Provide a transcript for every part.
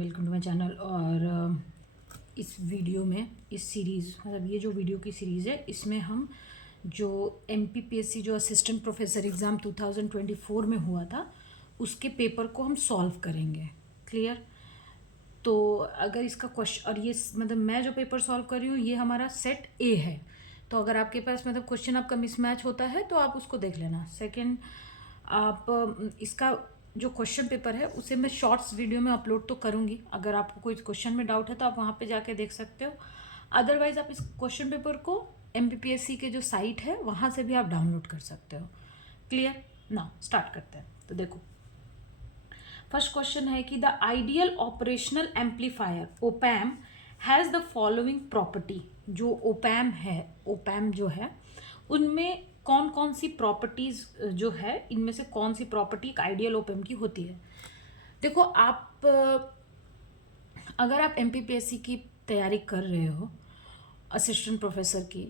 Welcome to my channel. और इस video में इस सीरीज़ मतलब ये जो वीडियो की सीरीज़ है इसमें हम जो MPPSC जो असिस्टेंट प्रोफेसर एग्ज़ाम 2024 में हुआ था उसके पेपर को हम सॉल्व करेंगे। क्लियर? तो अगर इसका क्वेश्चन और ये मतलब मैं जो पेपर सॉल्व कर रही हूँ ये हमारा सेट ए है। तो अगर आपके पास मतलब क्वेश्चन आपका मिसमैच होता है तो आप उसको देख लेना। सेकंड, आप इसका जो क्वेश्चन पेपर है उसे मैं शॉर्ट्स वीडियो में अपलोड तो करूँगी। अगर आपको कोई क्वेश्चन में डाउट है तो आप वहाँ पे जाके देख सकते हो। अदरवाइज़ आप इस क्वेश्चन पेपर को MPPSC के जो साइट है वहाँ से भी आप डाउनलोड कर सकते हो। क्लियर? ना स्टार्ट करते हैं। तो देखो, फर्स्ट क्वेश्चन है कि the ideal operational amplifier ओपैम has the following property. जो ओपैम है, ओपैम जो है उनमें कौन कौन सी प्रॉपर्टीज जो है, इनमें से कौन सी प्रॉपर्टी एक आइडियल ओपैम की होती है। देखो, आप अगर आप MPPSC की तैयारी कर रहे हो असिस्टेंट प्रोफेसर की,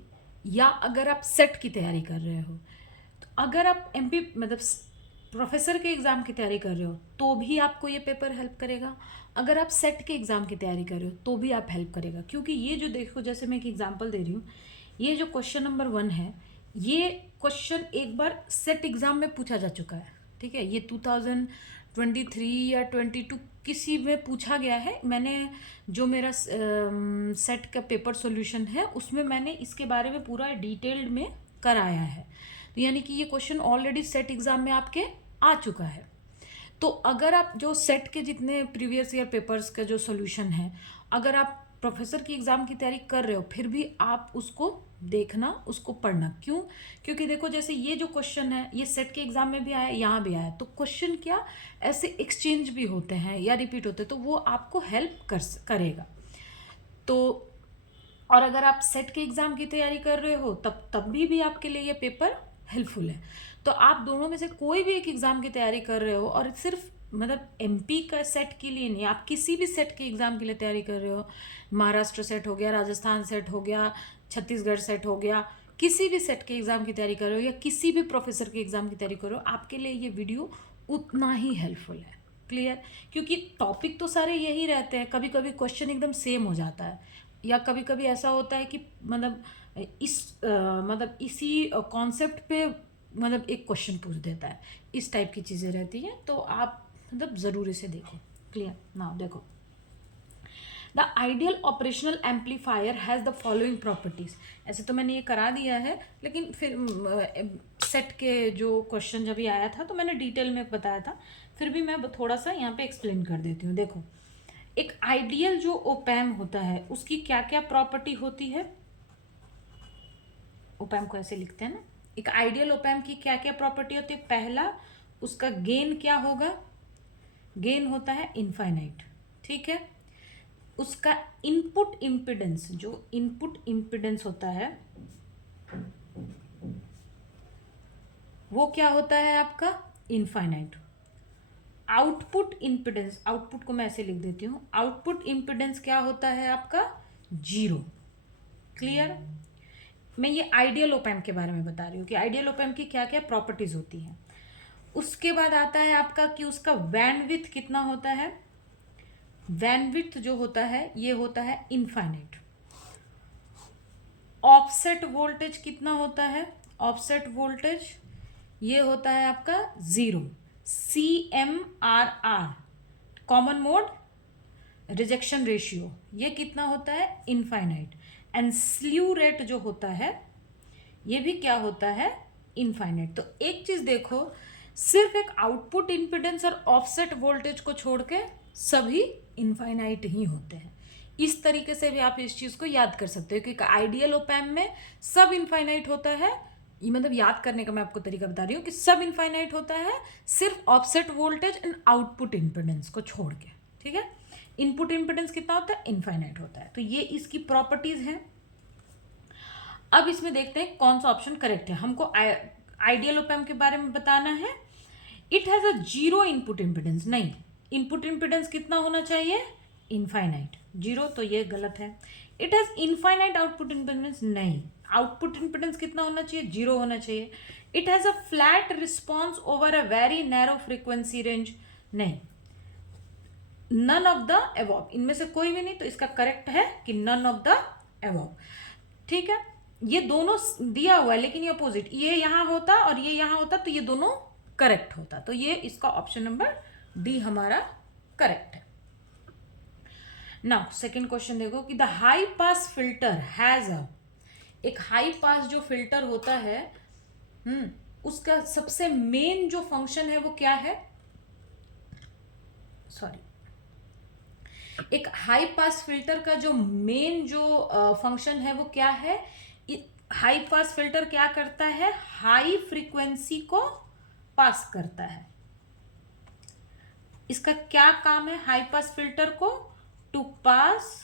या अगर आप सेट की तैयारी कर रहे हो, तो अगर आप MP मतलब प्रोफेसर के एग्ज़ाम की तैयारी कर रहे हो तो भी आपको ये पेपर हेल्प करेगा। अगर आप सेट के एग्ज़ाम की तैयारी कर रहे हो तो भी आप हेल्प करेगा, क्योंकि ये जो देखो, जैसे मैं एक एग्जांपल दे रही हूँ, ये जो क्वेश्चन नंबर 1 है, ये क्वेश्चन एक बार सेट एग्ज़ाम में पूछा जा चुका है। ठीक है, ये 2023 या 22 किसी में पूछा गया है। मैंने जो मेरा सेट का पेपर सॉल्यूशन है उसमें मैंने इसके बारे में पूरा डिटेल्ड में कराया है। तो यानी कि ये क्वेश्चन ऑलरेडी सेट एग्ज़ाम में आपके आ चुका है। तो अगर आप जो सेट के जितने प्रीवियस ईयर पेपर्स का जो सॉल्यूशन है, अगर आप प्रोफेसर की एग्ज़ाम की तैयारी कर रहे हो फिर भी आप उसको देखना, उसको पढ़ना। क्यों? क्योंकि देखो, जैसे ये जो क्वेश्चन है ये सेट के एग्ज़ाम में भी आया, यहाँ भी आया, तो क्वेश्चन क्या ऐसे एक्सचेंज भी होते हैं या रिपीट होते हैं, तो वो आपको हेल्प करेगा। तो और अगर आप सेट के एग्ज़ाम की तैयारी कर रहे हो तब भी आपके लिए ये पेपर हेल्पफुल है। तो आप दोनों में से कोई भी एक एग्ज़ाम की तैयारी कर रहे हो, और सिर्फ मतलब MP का सेट के लिए नहीं, आप किसी भी सेट के एग्ज़ाम के लिए तैयारी कर रहे हो, महाराष्ट्र सेट हो गया, राजस्थान सेट हो गया, छत्तीसगढ़ सेट हो गया, किसी भी सेट के एग्ज़ाम की तैयारी कर रहे हो या किसी भी प्रोफेसर के एग्ज़ाम की तैयारी कर रहे हो, आपके लिए ये वीडियो उतना ही हेल्पफुल है। क्लियर? क्योंकि टॉपिक तो सारे यही रहते हैं, कभी कभी क्वेश्चन एकदम सेम हो जाता है, या कभी कभी ऐसा होता है कि मतलब मतलब इसी कॉन्सेप्ट पे मतलब एक क्वेश्चन पूछ देता है। इस टाइप की चीज़ें रहती हैं, तो आप मतलब ज़रूर इसे देखो। क्लियर? ना देखो, the ideal operational amplifier has the following properties. ऐसे तो मैंने ये करा दिया है, लेकिन फिर सेट के जो क्वेश्चन जब ये आया था तो मैंने डिटेल में बताया था, फिर भी मैं थोड़ा सा यहाँ पे एक्सप्लेन कर देती हूँ। देखो, एक आइडियल जो ओपैम होता है उसकी क्या क्या प्रॉपर्टी होती है। ओपैम को ऐसे लिखते हैं ना, एक आइडियल ओपैम की क्या क्या प्रॉपर्टी होती है। पहला, उसका गेन क्या होगा? गेन होता है इनफाइनाइट। ठीक है। उसका इनपुट इम्पिडेंस, जो इनपुट इम्पिडेंस होता है वो क्या होता है आपका? इनफाइनाइट। आउटपुट इम्पिडेंस, आउटपुट को मैं ऐसे लिख देती हूँ, आउटपुट इम्पिडेंस क्या होता है आपका? 0। क्लियर? मैं ये आइडियल ओपैम के बारे में बता रही हूँ कि आइडियल ओपैम की क्या क्या प्रॉपर्टीज होती हैं। उसके बाद आता है आपका कि उसका बैंडविड्थ कितना होता है। बैंडविड्थ जो होता है ये होता है इनफाइनाइट। ऑफसेट वोल्टेज कितना होता है? ऑफसेट वोल्टेज ये होता है आपका 0। CMRR, common mode rejection ratio, ये कितना होता है? इनफाइनाइट। एंड स्ल्यू रेट जो होता है ये भी क्या होता है? इनफाइनाइट। तो एक चीज देखो, सिर्फ एक आउटपुट इम्पिडेंस और ऑफसेट वोल्टेज को छोड़ के सभी इनफाइनाइट ही होते हैं। इस तरीके से भी आप इस चीज को याद कर सकते हो कि आइडियल ओपैम में सब इनफाइनाइट होता है। ये मतलब याद करने का मैं आपको तरीका बता रही हूँ कि सब इनफाइनाइट होता है सिर्फ offset voltage and output impedance को छोड़ के। ठीक है। इनपुट इम्पिडेंस कितना होता है? इनफाइनाइट होता है। तो ये इसकी प्रॉपर्टीज हैं। अब इसमें देखते हैं कौन सा ऑप्शन करेक्ट है। हमको आइडियल ओपैम के बारे में बताना है। It has a 0 input impedance, नहीं, इनपुट इम्पिडेंस कितना होना चाहिए? इनफाइनाइट। 0 तो ये गलत है। It has infinite output impedance, नहीं, आउटपुट इम्पिडेंस कितना होना चाहिए? 0 होना चाहिए। It has a flat response over a very narrow frequency range, नहीं, नन ऑफ द अबव, इनमें से कोई भी नहीं, तो इसका करेक्ट है कि नन ऑफ द अबव। ठीक है, ये दोनों दिया हुआ है लेकिन ये अपोजिट, ये यहां होता और ये यहां होता तो ये दोनों करेक्ट होता, तो ये इसका ऑप्शन नंबर डी हमारा करेक्ट है। नाउ सेकेंड क्वेश्चन देखो कि the high pass filter has a, एक हाई पास जो फिल्टर होता है उसका सबसे मेन जो फंक्शन है वो क्या है, सॉरी, एक हाई पास फिल्टर का जो मेन जो फंक्शन है वो क्या है, हाई पास फिल्टर क्या करता है, हाई फ्रीक्वेंसी को पास करता है। इसका क्या काम है हाई पास फिल्टर को, टू पास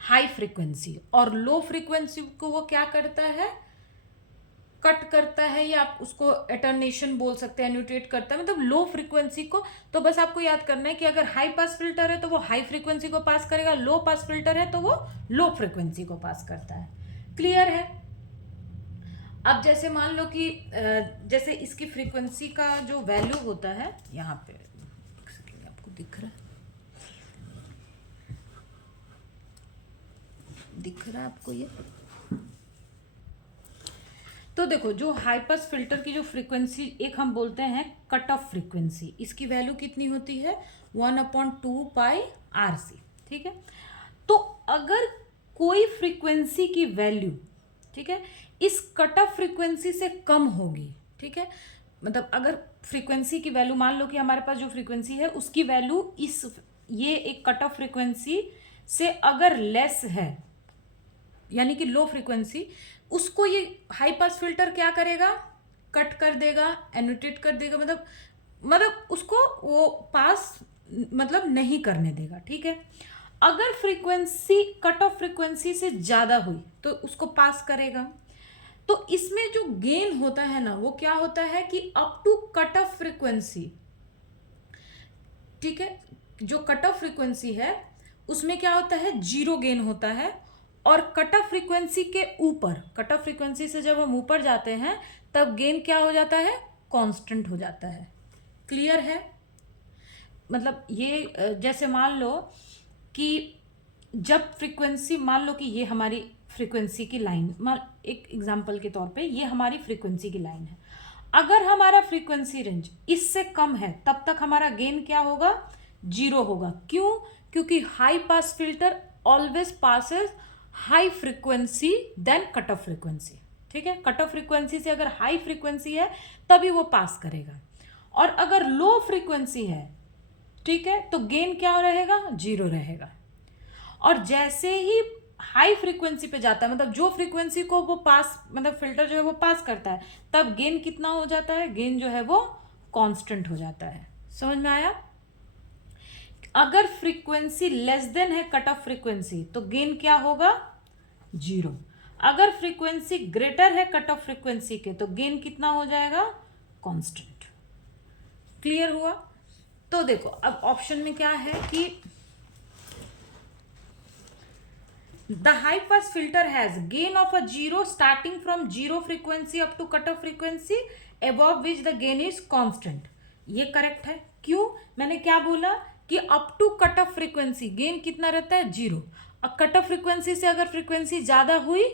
हाई फ्रीक्वेंसी, और लो फ्रीक्वेंसी को वो क्या करता है, कट करता है, या आप उसको एटर्नेशन बोल सकते हैं, एन्यूटेट करता है, मतलब लो फ्रीक्वेंसी को। तो बस आपको याद करना है कि अगर हाई पास फिल्टर है तो वो हाई फ्रीक्वेंसी को पास करेगा, लो पास फिल्टर है तो वो लो फ्रीक्वेंसी को पास करता है। क्लियर है। अब जैसे मान लो कि जैसे इसकी फ्रीक्वेंसी का जो वैल्यू होता है, यहाँ पे आपको दिख रहा है आपको ये, तो देखो जो हाई पास फिल्टर की जो फ्रीक्वेंसी एक हम बोलते हैं कट ऑफ फ्रीक्वेंसी, इसकी वैल्यू कितनी होती है 1/2 पाई RC। ठीक है, तो अगर कोई फ्रीक्वेंसी की वैल्यू, ठीक है, इस कट ऑफ फ्रीक्वेंसी से कम होगी, ठीक है, मतलब अगर फ्रीक्वेंसी की वैल्यू मान लो कि हमारे पास जो फ्रीक्वेंसी है उसकी वैल्यू इस ये एक कट ऑफ फ्रीक्वेंसी से अगर लेस है, यानी कि लो फ्रीक्वेंसी, उसको ये हाई पास फिल्टर क्या करेगा, कट कर देगा, एनोटेट कर देगा, मतलब उसको वो पास मतलब नहीं करने देगा। ठीक है, अगर फ्रीक्वेंसी कट ऑफ फ्रीक्वेंसी से ज्यादा हुई तो उसको पास करेगा। तो इसमें जो गेन होता है ना वो क्या होता है कि up to cut off frequency, ठीक है, जो कट ऑफ फ्रीक्वेंसी है उसमें क्या होता है, जीरो गेन होता है, और कट ऑफ फ्रीक्वेंसी के ऊपर, कट ऑफ फ्रीक्वेंसी से जब हम ऊपर जाते हैं तब गेन क्या हो जाता है, कांस्टेंट हो जाता है। क्लियर है। मतलब ये जैसे मान लो कि जब फ्रीक्वेंसी, मान लो कि ये हमारी फ्रीक्वेंसी की लाइन, एक एग्जांपल के तौर पे ये हमारी फ्रीक्वेंसी की लाइन है, अगर हमारा फ्रीक्वेंसी रेंज इससे कम है तब तक हमारा गेन क्या होगा, जीरो होगा। क्यों, क्योंकि high pass filter always passes high frequency than cut off frequency. ठीक है, कट ऑफ फ्रीक्वेंसी से अगर हाई फ्रीक्वेंसी है तभी वो पास करेगा, और अगर लो फ्रीक्वेंसी है, ठीक है, तो गेन क्या रहेगा, जीरो रहेगा। और जैसे ही हाई फ्रीक्वेंसी पे जाता है, मतलब जो फ्रीक्वेंसी को वो पास, मतलब फिल्टर जो है वो पास करता है, तब गेन कितना हो जाता है, गेन जो है वो कांस्टेंट हो जाता है। समझ में आया। अगर फ्रीक्वेंसी लेस देन है कट ऑफ फ्रीक्वेंसी तो गेन क्या होगा, जीरो। अगर फ्रीक्वेंसी ग्रेटर है कट ऑफ फ्रीक्वेंसी के तो गेन कितना हो जाएगा, कांस्टेंट। क्लियर हुआ। तो देखो अब ऑप्शन में क्या है कि the high pass filter has gain of a zero starting from zero frequency up to cut off frequency above which the gain is constant. ये करेक्ट है। क्यों, मैंने क्या बोला कि up to cut off frequency gain कितना रहता है, जीरो। अब कट ऑफ फ्रीक्वेंसी से अगर फ्रीक्वेंसी ज्यादा हुई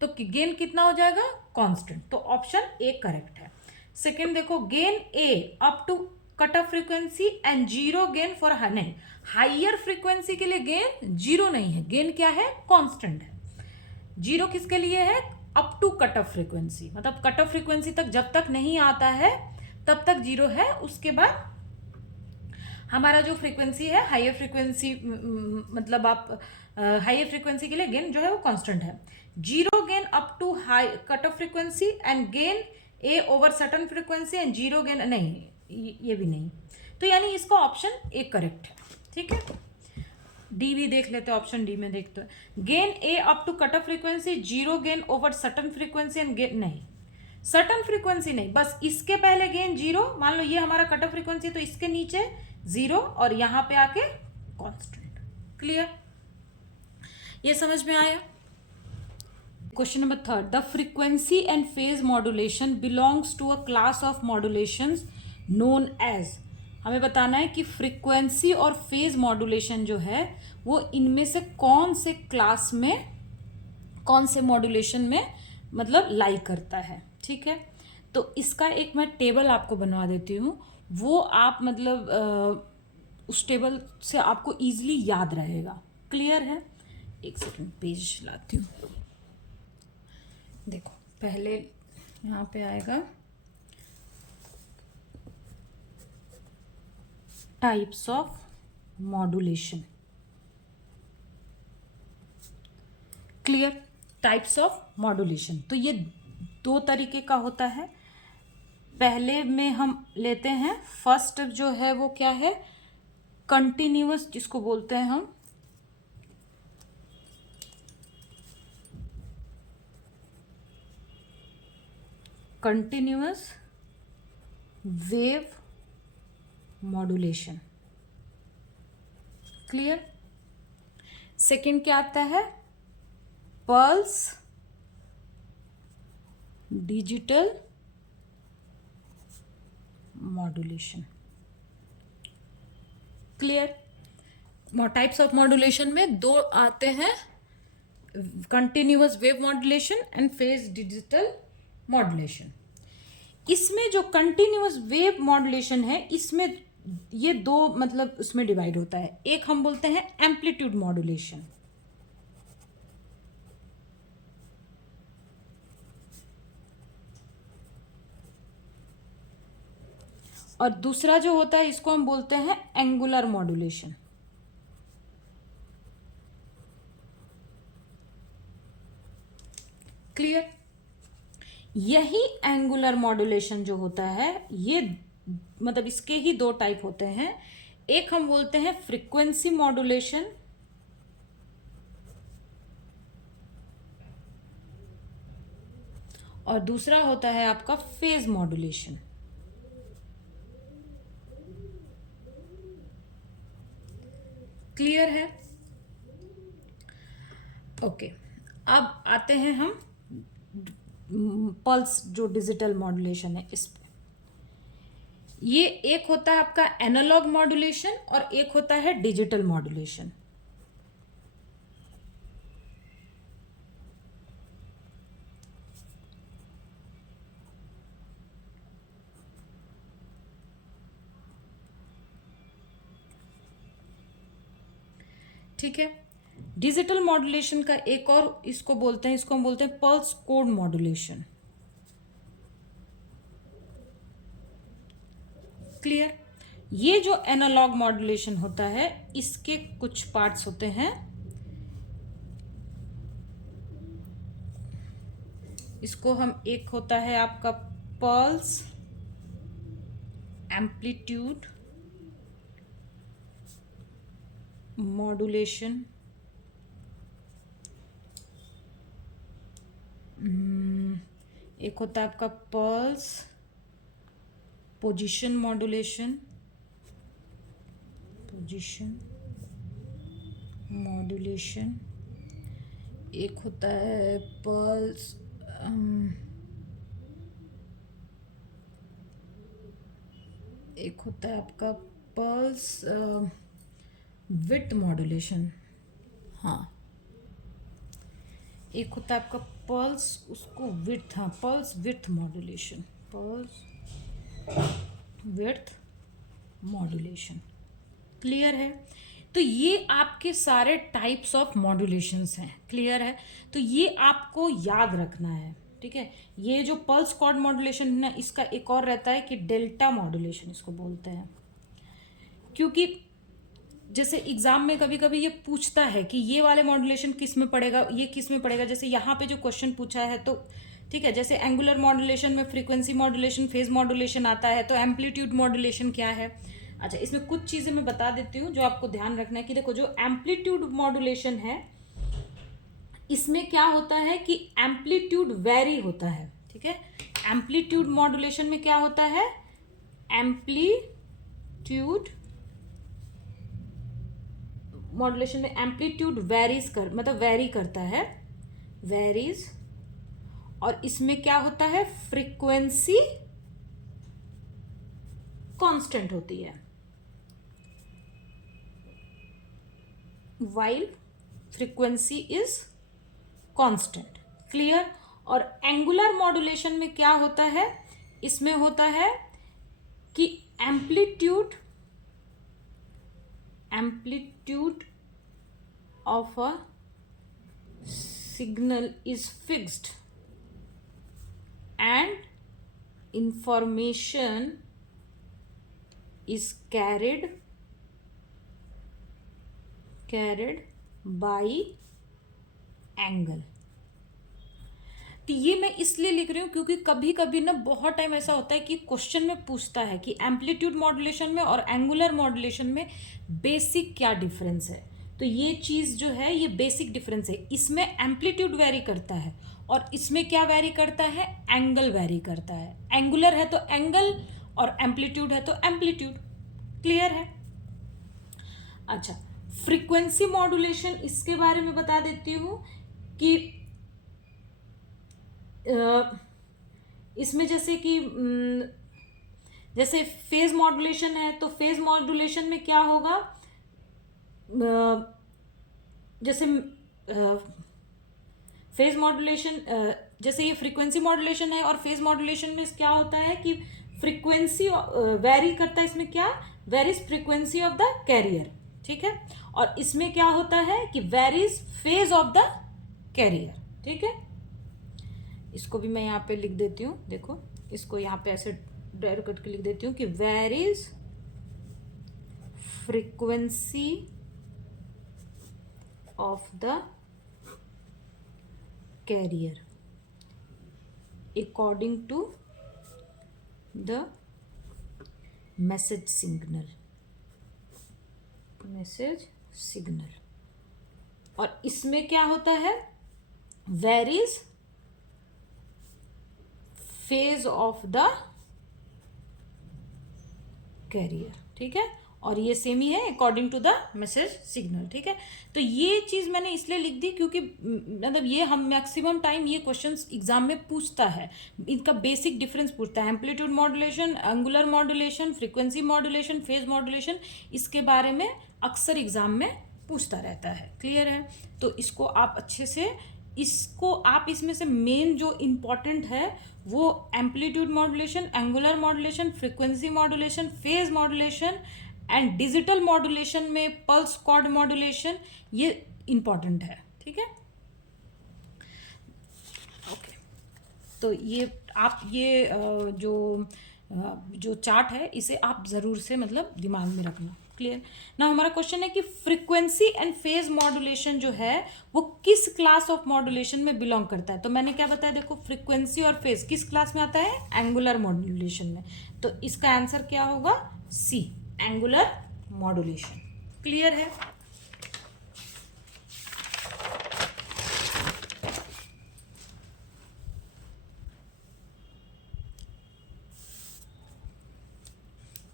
तो गेन कितना हो जाएगा, कांस्टेंट। तो ऑप्शन ए करेक्ट है। सेकेंड देखो, gain A up to cut off frequency and zero gain for, नहीं, हाइयर फ्रीक्वेंसी के लिए गेन जीरो नहीं है, गेन क्या है, कांस्टेंट है। जीरो किसके लिए है, up to cut off frequency, मतलब कट ऑफ फ्रीक्वेंसी तक जब तक नहीं आता है तब तक जीरो है, उसके बाद हमारा जो फ्रीक्वेंसी है हाइयर फ्रीक्वेंसी, मतलब आप हाइयर फ्रीक्वेंसी के लिए गेन जो है वो कांस्टेंट है। Zero gain up to high cut off frequency and gain A over certain frequency and zero gain, नहीं ये भी नहीं, तो यानी इसका ऑप्शन ए करेक्ट है। ठीक है, डी भी देख लेते हैं, ऑप्शन डी में देखते हैं, gain A up to cut off frequency, zero gain over certain frequency and gain, नहीं सर्टन फ्रीक्वेंसी नहीं, बस इसके पहले गेन जीरो, मान लो ये हमारा कट ऑफ फ्रीक्वेंसी तो इसके नीचे जीरो और यहां पे आके कांस्टेंट। क्लियर, ये समझ में आया। Question number third, the frequency and phase modulation belongs to a class of modulations known as, हमें बताना है कि फ्रीक्वेंसी और फेज मॉड्यूलेशन जो है वो इनमें से कौन से क्लास में, कौन से मॉड्यूलेशन में मतलब लाई करता है। ठीक है, तो इसका एक मैं टेबल आपको बनवा देती हूँ, वो आप मतलब उस टेबल से आपको इजीली याद रहेगा। क्लियर है? एक सेकंड पेज लाती हूँ। देखो पहले यहाँ पे आएगा types of modulation. Clear? Types of modulation, तो ये दो तरीके का होता है। पहले में हम लेते हैं, फर्स्ट जो है वो क्या है, कंटिन्यूअस, जिसको बोलते हैं हम continuous wave modulation. Clear? Second क्या आता है, pulse digital modulation. Clear? Types of modulation में दो आते हैं, continuous wave modulation and phase digital modulation. इसमें जो कंटिन्यूअस वेव मॉड्यूलेशन है, इसमें ये दो मतलब उसमें डिवाइड होता है। एक हम बोलते हैं एम्पलीट्यूड मॉड्यूलेशन, और दूसरा जो होता है इसको हम बोलते हैं एंगुलर मॉड्यूलेशन। क्लियर? यही एंगुलर मॉड्यूलेशन जो होता है, ये मतलब इसके ही दो टाइप होते हैं। एक हम बोलते हैं फ्रीक्वेंसी मॉड्यूलेशन, और दूसरा होता है आपका फेज मॉड्यूलेशन। क्लियर है? ओके, अब आते हैं हम पल्स जो डिजिटल मॉड्यूलेशन है इस पे। ये एक होता है आपका एनालॉग मॉड्यूलेशन और एक होता है डिजिटल मॉड्यूलेशन। ठीक है, डिजिटल मॉड्यूलेशन का एक और इसको बोलते हैं, इसको हम बोलते हैं पल्स कोड मॉड्यूलेशन। क्लियर? ये जो एनालॉग मॉड्यूलेशन होता है, इसके कुछ पार्ट्स होते हैं। इसको हम, एक होता है आपका पल्स एम्पलीट्यूड मॉड्यूलेशन, एक होता है आपका pulse position modulation, position modulation, एक होता है पल्स एक होता है आपका पल्स विड्थ मॉड्यूलेशन। हाँ, एक होता है आपका पल्स, उसको विड्थ, हाँ pulse width modulation, pulse width modulation. Clear है? तो ये आपके सारे टाइप्स ऑफ मॉड्यूलेशंस हैं। क्लियर है? तो ये आपको याद रखना है। ठीक है, ये जो पल्स कॉर्ड मॉड्यूलेशन है ना, इसका एक और रहता है कि डेल्टा मॉड्यूलेशन इसको बोलते हैं। क्योंकि जैसे एग्जाम में कभी कभी ये पूछता है कि ये वाले मॉड्यूलेशन किस में पड़ेगा, ये किस में पड़ेगा। जैसे यहाँ पे जो क्वेश्चन पूछा है, तो ठीक है, जैसे एंगुलर मॉड्यूलेशन में फ्रीक्वेंसी मॉड्यूलेशन, फेज मॉड्यूलेशन आता है, तो एम्पलीट्यूड मॉड्यूलेशन क्या है। अच्छा, इसमें कुछ चीज़ें मैं बता देती हूँ जो आपको ध्यान रखना है कि देखो, जो एम्पलीट्यूड मॉड्यूलेशन है, इसमें क्या होता है कि एम्पलीट्यूड वेरी होता है। ठीक है, एम्पलीट्यूड मॉड्यूलेशन में क्या होता है, एम्पलीट्यूड मॉड्यूलेशन में एम्पलीट्यूड मतलब वेरी करता है, वेरीज। और इसमें क्या होता है, फ्रीक्वेंसी कांस्टेंट होती है। while frequency is constant. Clear. और एंगुलर मॉड्यूलेशन में क्या होता है, इसमें होता है कि amplitude of a signal is fixed and information is carried by angle. तो ये मैं इसलिए लिख रही हूँ क्योंकि कभी कभी ना बहुत टाइम ऐसा होता है कि क्वेश्चन में पूछता है कि एम्पलीट्यूड मॉड्यूलेशन में और एंगुलर मॉड्यूलेशन में बेसिक क्या डिफरेंस है. तो ये चीज़ जो है ये बेसिक डिफरेंस है. इसमें एम्पलीट्यूड वेरी करता है और इसमें क्या वेरी करता है, एंगल वेरी करता है. एंगुलर है तो एंगल और एम्पलीट्यूड है तो एम्पलीट्यूड. क्लियर है. अच्छा, फ्रीक्वेंसी मॉड्यूलेशन इसके बारे में बता देती हूँ कि इसमें जैसे कि जैसे फेज मॉड्यूलेशन है तो फेज मॉड्यूलेशन में क्या होगा, जैसे फेज मॉड्यूलेशन जैसे ये फ्रीक्वेंसी मॉड्यूलेशन है और फेज मॉड्यूलेशन में क्या होता है कि फ्रीक्वेंसी वेरी करता है. इसमें क्या varies frequency of the carrier. ठीक है. और इसमें क्या होता है कि varies phase of the carrier. ठीक है. इसको भी मैं यहाँ पे लिख देती हूँ. देखो इसको यहाँ पे ऐसे डायरेक्ट करके लिख देती हूँ कि varies frequency of the carrier according to the message signal. और इसमें क्या होता है, varies phase of the carrier. ठीक है. और ये सेम ही है according to the message signal. ठीक है. तो ये चीज़ मैंने इसलिए लिख दी क्योंकि मतलब ये हम मैक्सिमम टाइम ये क्वेश्चंस एग्जाम में पूछता है. इनका बेसिक डिफरेंस पूछता है. Amplitude modulation, angular modulation, frequency modulation, phase modulation, इसके बारे में अक्सर एग्जाम में पूछता रहता है. क्लियर है. तो इसको आप अच्छे से इसमें से मेन जो इम्पॉर्टेंट है वो amplitude modulation, angular modulation, frequency modulation, phase modulation and digital modulation में पल्स कॉर्ड मॉड्यूलेशन, ये इंपॉर्टेंट है. ठीक है. ओके. तो ये आप ये जो चार्ट है इसे आप ज़रूर से मतलब दिमाग में रखना. क्लियर ना. हमारा क्वेश्चन है कि फ्रीक्वेंसी एंड फेज मॉड्यूलेशन जो है वो किस क्लास ऑफ मॉड्यूलेशन में बिलोंग करता है. तो मैंने क्या बताया, देखो फ्रीक्वेंसी और फेज किस क्लास में आता है, एंगुलर मॉड्यूलेशन में. तो इसका आंसर क्या होगा, सी, एंगुलर मॉड्यूलेशन. क्लियर है.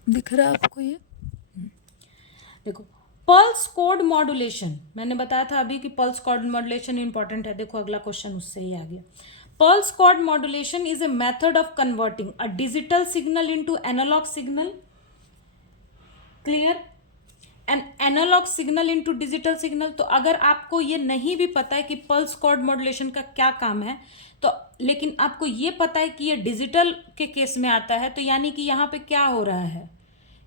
दिख रहा है आपको ये. देखो पल्स कोड मॉड्यूलेशन, मैंने बताया था अभी कि पल्स कोड मॉड्यूलेशन इंपॉर्टेंट है. देखो अगला क्वेश्चन उससे ही आ गया. Pulse code modulation is a method of converting a digital signal into analog signal. Clear. An analog signal into digital signal. तो अगर आपको ये नहीं भी पता है कि पल्स कोड मॉड्यूलेशन का क्या काम है, तो लेकिन आपको ये पता है कि ये डिजिटल के केस में आता है, तो यानी कि यहाँ पे क्या हो रहा है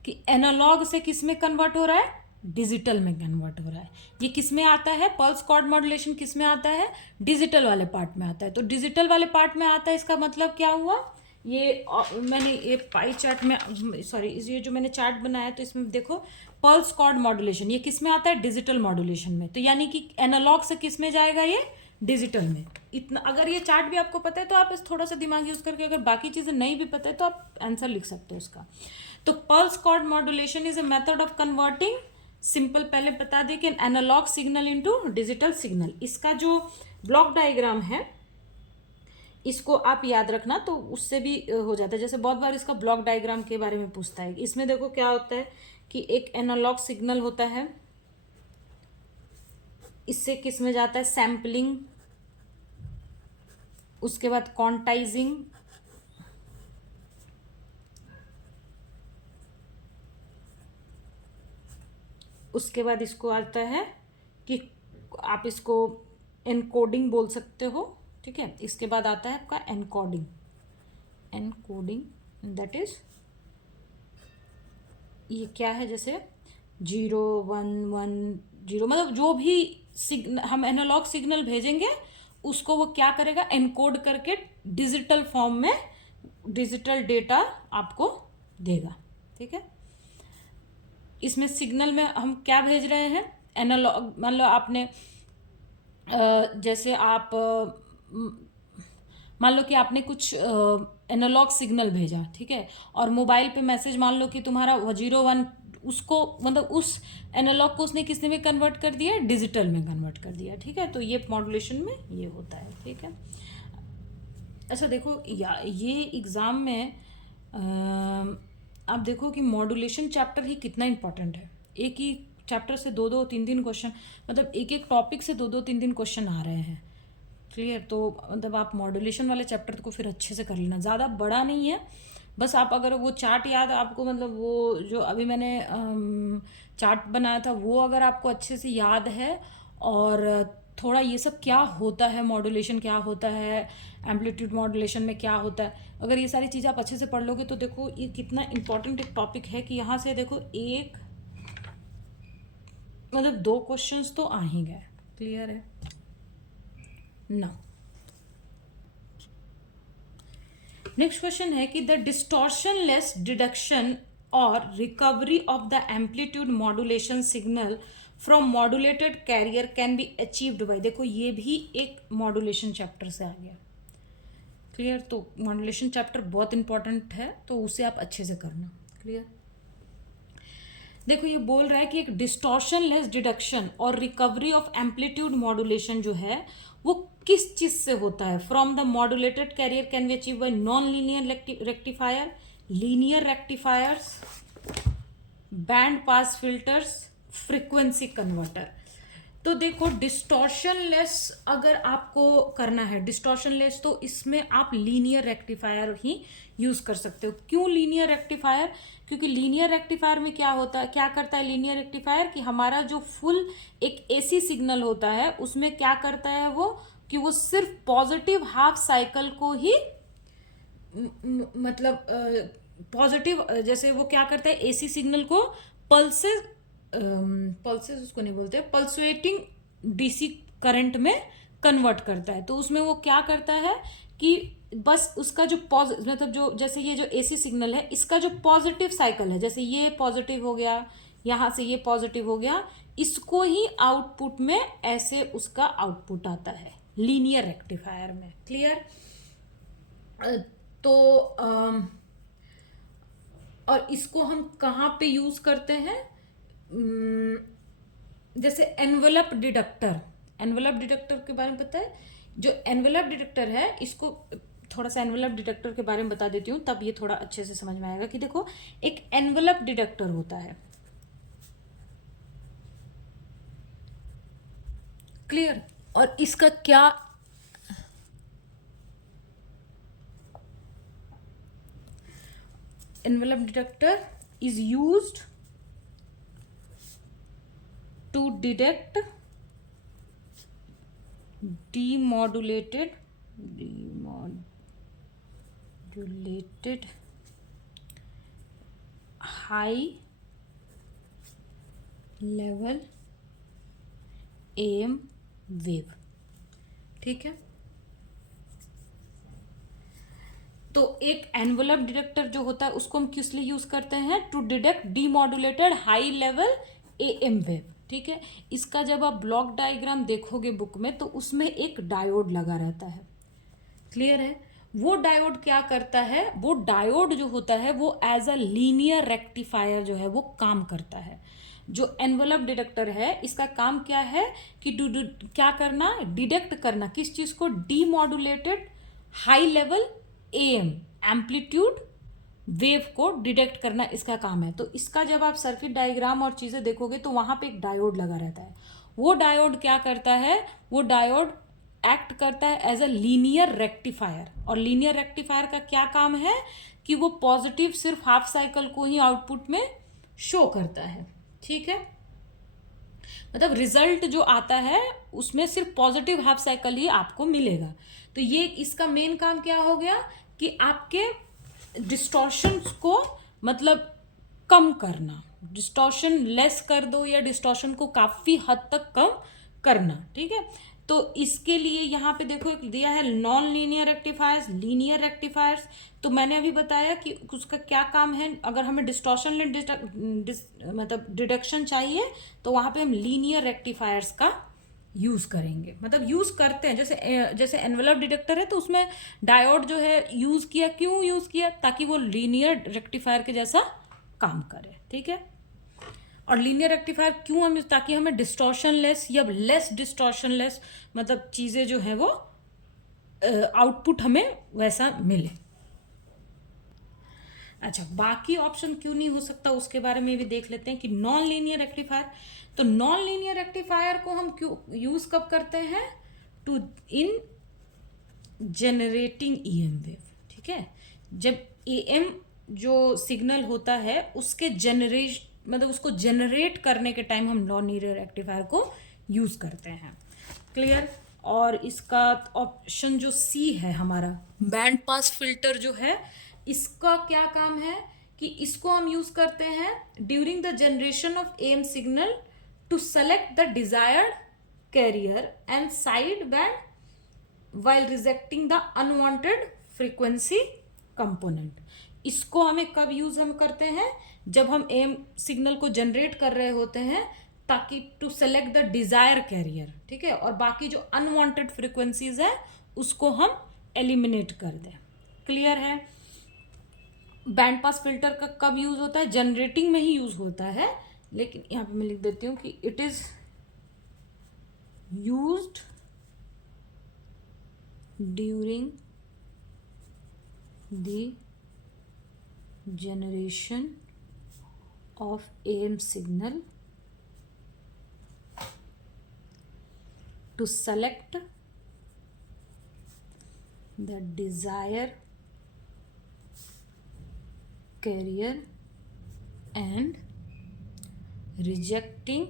कि एनालॉग से किस में कन्वर्ट हो रहा है, डिजिटल में कन्वर्ट हो रहा है. ये किस में आता है, पल्स कॉर्ड मॉड्यूलेशन किस में आता है, डिजिटल वाले पार्ट में आता है. तो डिजिटल वाले पार्ट में आता है, इसका मतलब क्या हुआ, ये मैंने ये पाई चार्ट में सॉरी ये जो मैंने चार्ट बनाया तो इसमें देखो पल्स कॉर्ड मॉड्यूलेशन ये किस में आता है, डिजिटल मॉड्यूलेशन में. तो यानी कि एनालॉग से किस में जाएगा, ये डिजिटल में. इतना अगर ये चार्ट भी आपको पता है तो आप इस थोड़ा सा दिमाग यूज करके, अगर बाकी चीज़ें नहीं भी पता है तो आप आंसर लिख सकते हो उसका. तो pulse code modulation is a method of converting, simple पहले बता दें कि analog signal into digital signal. इसका जो ब्लॉक डायग्राम है इसको आप याद रखना तो उससे भी हो जाता है. जैसे बहुत बार इसका ब्लॉक डायग्राम के बारे में पूछता है. इसमें देखो क्या होता है कि एक एनालॉग सिग्नल होता है, इससे किस में जाता है, सैम्पलिंग, उसके बाद क्वांटाइजिंग, उसके बाद इसको आता है कि आप इसको एनकोडिंग बोल सकते हो, ठीक है। इसके बाद आता है आपका एनकोडिंग। एनकोडिंग दैट इज ये क्या है, जैसे 0 1 1 0, मतलब जो भी हम एनालॉग सिग्नल भेजेंगे उसको वो क्या करेगा, एनकोड करके डिजिटल फॉर्म में डिजिटल डेटा आपको देगा, ठीक है। इसमें सिग्नल में हम क्या भेज रहे हैं, एनालॉग, मान लो आपने जैसे आप मान लो कि आपने कुछ एनालॉग सिग्नल भेजा, ठीक है, और मोबाइल पे मैसेज मान लो कि तुम्हारा 0 1, उसको मतलब उस एनालॉग को उसने किसने में कन्वर्ट कर दिया, डिजिटल में कन्वर्ट कर दिया, ठीक है। तो ये मॉड्यूलेशन में ये होता है, ठीक है। अच्छा देखो ये एग्ज़ाम में आप देखो कि मॉड्यूलेशन चैप्टर ही कितना इंपॉर्टेंट है। एक ही चैप्टर से 2 2 3 3 क्वेश्चन, मतलब एक एक टॉपिक से 2 2 3 3 क्वेश्चन आ रहे हैं, क्लियर। तो मतलब आप मॉड्यूलेशन वाले चैप्टर को फिर अच्छे से कर लेना, ज़्यादा बड़ा नहीं है, बस आप अगर वो चार्ट याद आपको, मतलब वो जो अभी मैंने चार्ट बनाया था वो अगर आपको अच्छे से याद है, और थोड़ा ये सब क्या होता है, मॉड्यूलेशन क्या होता है, एम्पलीट्यूड मॉड्यूलेशन में क्या होता है, अगर ये सारी चीज़ें आप अच्छे से पढ़ लोगे तो देखो ये कितना इंपॉर्टेंट एक टॉपिक है कि यहाँ से देखो एक मतलब 2 क्वेश्चंस तो आ ही गए, क्लियर है ना। नेक्स्ट क्वेश्चन है कि द डिस्टॉर्शनलेस डिडक्शन और recovery of the amplitude modulation signal from modulated carrier can be achieved by, देखो ये भी एक मॉड्यूलेशन चैप्टर से आ गया, क्लियर। तो मॉड्यूलेशन चैप्टर बहुत इंपॉर्टेंट है, तो उसे आप अच्छे से करना, क्लियर। देखो ये बोल रहा है कि एक डिस्टॉर्शनलेस डिडक्शन और रिकवरी ऑफ एम्पलीट्यूड मॉड्यूलेशन जो है वो किस चीज से होता है, from the modulated carrier can be achieve by non linear rectifier, linear rectifiers, band pass filters, frequency converter. तो देखो डिस्टॉर्शनलेस अगर आपको करना है, डिस्टॉर्शनलेस, तो इसमें आप लीनियर रेक्टिफायर ही यूज कर सकते हो। क्यों लीनियर रेक्टिफायर, क्योंकि लीनियर रेक्टिफायर में क्या होता है, क्या करता है लीनियर रेक्टिफायर कि हमारा जो फुल एक एसी सिग्नल होता है उसमें क्या करता है वो, कि वो सिर्फ पॉजिटिव हाफ साइकिल को ही मतलब पॉजिटिव, जैसे वो क्या करता है एसी सिग्नल को पल्सेस, पल्सेस उसको नहीं बोलते, पल्सुएटिंग डीसी करंट में कन्वर्ट करता है। तो उसमें वो क्या करता है कि बस उसका जो मतलब जो जैसे ये जो एसी सिग्नल है इसका जो पॉजिटिव साइकिल है, जैसे ये पॉजिटिव हो गया, यहाँ से ये पॉजिटिव हो गया, इसको ही आउटपुट में ऐसे उसका आउटपुट आता है लीनियर रेक्टिफायर में, क्लियर। तो और इसको हम कहाँ पे यूज करते हैं, जैसे एनवेलप डिडक्टर, एनवेलप डिडक्टर के बारे में पता है, जो एनवेलप डिडक्टर है इसको थोड़ा सा एनवेलप डिडक्टर के बारे में बता देती हूँ, तब ये थोड़ा अच्छे से समझ में आएगा कि देखो एक एनवेलप डिडक्टर होता है, क्लियर। और इसका क्या, envelope detector is used to detect demodulated high level AM wave, ठीक है। तो एक एनवेलप डिटेक्टर जो होता है उसको हम किस लिए यूज करते हैं, to detect demodulated high level AM wave, ठीक है। इसका जब आप ब्लॉक डायग्राम देखोगे बुक में तो उसमें एक डायोड लगा रहता है, क्लियर है। वो डायोड क्या करता है, वो डायोड जो होता है वो एज अ लीनियर रेक्टिफायर जो है वो काम करता है। जो एनवेलप डिटेक्टर है इसका काम क्या है कि क्या करना, डिटेक्ट करना किस चीज को, demodulated high level AM amplitude wave को डिटेक्ट करना इसका काम है। तो इसका जब आप सर्किट डायग्राम और चीजें देखोगे तो वहां पे एक डायोड लगा रहता है। वो डायोड क्या करता है, वो डायोड एक्ट करता है एज अ लीनियर रेक्टिफायर, और लीनियर रेक्टिफायर का क्या काम है कि वो पॉजिटिव सिर्फ हाफ साइकिल को ही आउटपुट में शो करता है, ठीक है। मतलब रिजल्ट जो आता है उसमें सिर्फ पॉजिटिव हाफ साइकिल ही आपको मिलेगा। तो ये इसका मेन काम क्या हो गया कि आपके डिस्टॉर्शंस को मतलब कम करना, डिस्टॉर्शन लेस कर दो या डिस्टॉर्शन को काफ़ी हद तक कम करना, ठीक है। तो इसके लिए यहाँ पे देखो एक दिया है non linear rectifiers, linear rectifiers. तो मैंने अभी बताया कि उसका क्या काम है। अगर हमें डिस्टॉर्शन मतलब डिडक्शन चाहिए तो वहाँ पे हम लीनियर रेक्टिफायर्स का यूज़ करेंगे, मतलब यूज़ करते हैं। जैसे एनवेलप डिटेक्टर है तो उसमें डायोड जो है यूज़ किया, क्यों यूज़ किया, ताकि वो लीनियर रेक्टिफायर के जैसा काम करे, ठीक है। और लीनियर रेक्टिफायर क्यों हम, ताकि हमें डिस्टॉर्शन लेस या लेस डिस्टॉर्शन लेस मतलब चीज़ें जो है वो आउटपुट हमें वैसा मिले। अच्छा, बाकी ऑप्शन क्यों नहीं हो सकता उसके बारे में भी देख लेते हैं कि नॉन लीनियर रेक्टिफायर। तो नॉन लीनियर रेक्टिफायर को हम क्यों यूज कब करते हैं, to in generating EM wave, ठीक है। जब एएम जो सिग्नल होता है उसके मतलब उसको जनरेट करने के टाइम हम नॉन लीनियर रेक्टिफायर को यूज करते हैं, क्लियर। और इसका ऑप्शन जो सी है हमारा बैंड पास फिल्टर जो है, इसका क्या काम है कि इसको हम यूज करते हैं during the generation of AM signal to select the desired carrier and side band while rejecting the unwanted frequency component। इसको हमें कब यूज हम करते हैं, जब हम एम सिग्नल को जनरेट कर रहे होते हैं ताकि to select the desire carrier, ठीक है, और बाकी जो अनवांटेड फ्रीक्वेंसीज है उसको हम एलिमिनेट कर दें, क्लियर है। बैंड पास फिल्टर का कब यूज होता है, जनरेटिंग में ही यूज होता है, लेकिन यहां पे मैं लिख देती हूं कि it is used during the generation of AM signal to select the desired carrier and rejecting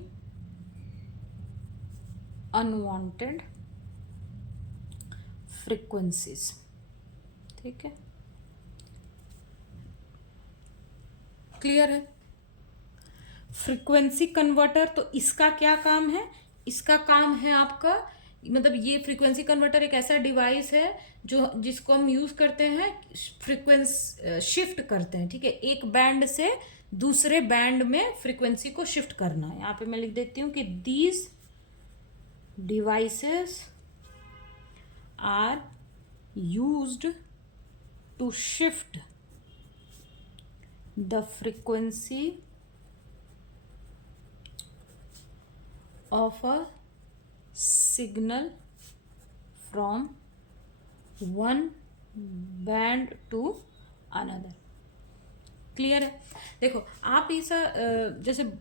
unwanted frequencies, ठीक है, क्लियर है। फ्रीक्वेंसी कन्वर्टर, तो इसका क्या काम है, इसका काम है आपका, मतलब ये फ्रीक्वेंसी कन्वर्टर एक ऐसा डिवाइस है जो जिसको हम यूज करते हैं फ्रीक्वेंसी शिफ्ट करते हैं, ठीक है, एक बैंड से दूसरे बैंड में फ्रीक्वेंसी को शिफ्ट करना। यहाँ पे मैं लिख देती हूँ कि these devices are used to shift the frequency of a signal from one band to another, clear है। देखो आप ऐसा जैसे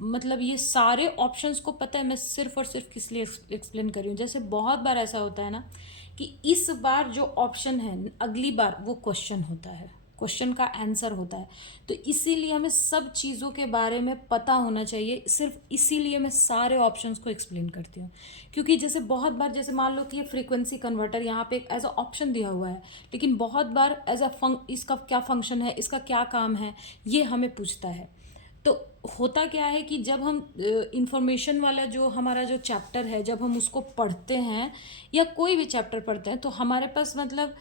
मतलब ये सारे ऑप्शंस को पता है, मैं सिर्फ और सिर्फ किस लिए एक्सप्लेन कर रही हूँ। जैसे बहुत बार ऐसा होता है ना कि इस बार जो ऑप्शन है अगली बार वो क्वेश्चन होता है, क्वेश्चन का आंसर होता है, तो इसीलिए हमें सब चीज़ों के बारे में पता होना चाहिए। सिर्फ इसीलिए मैं सारे ऑप्शंस को एक्सप्लेन करती हूँ, क्योंकि जैसे बहुत बार जैसे मान लो कि ये फ्रीक्वेंसी कन्वर्टर यहाँ पे एक एज अ ऑप्शन दिया हुआ है, लेकिन बहुत बार एज अ इसका क्या फंक्शन है, इसका क्या काम है, ये हमें पूछता है। तो होता क्या है कि जब हम इंफॉर्मेशन वाला जो हमारा जो चैप्टर है जब हम उसको पढ़ते हैं या कोई भी चैप्टर पढ़ते हैं तो हमारे पास मतलब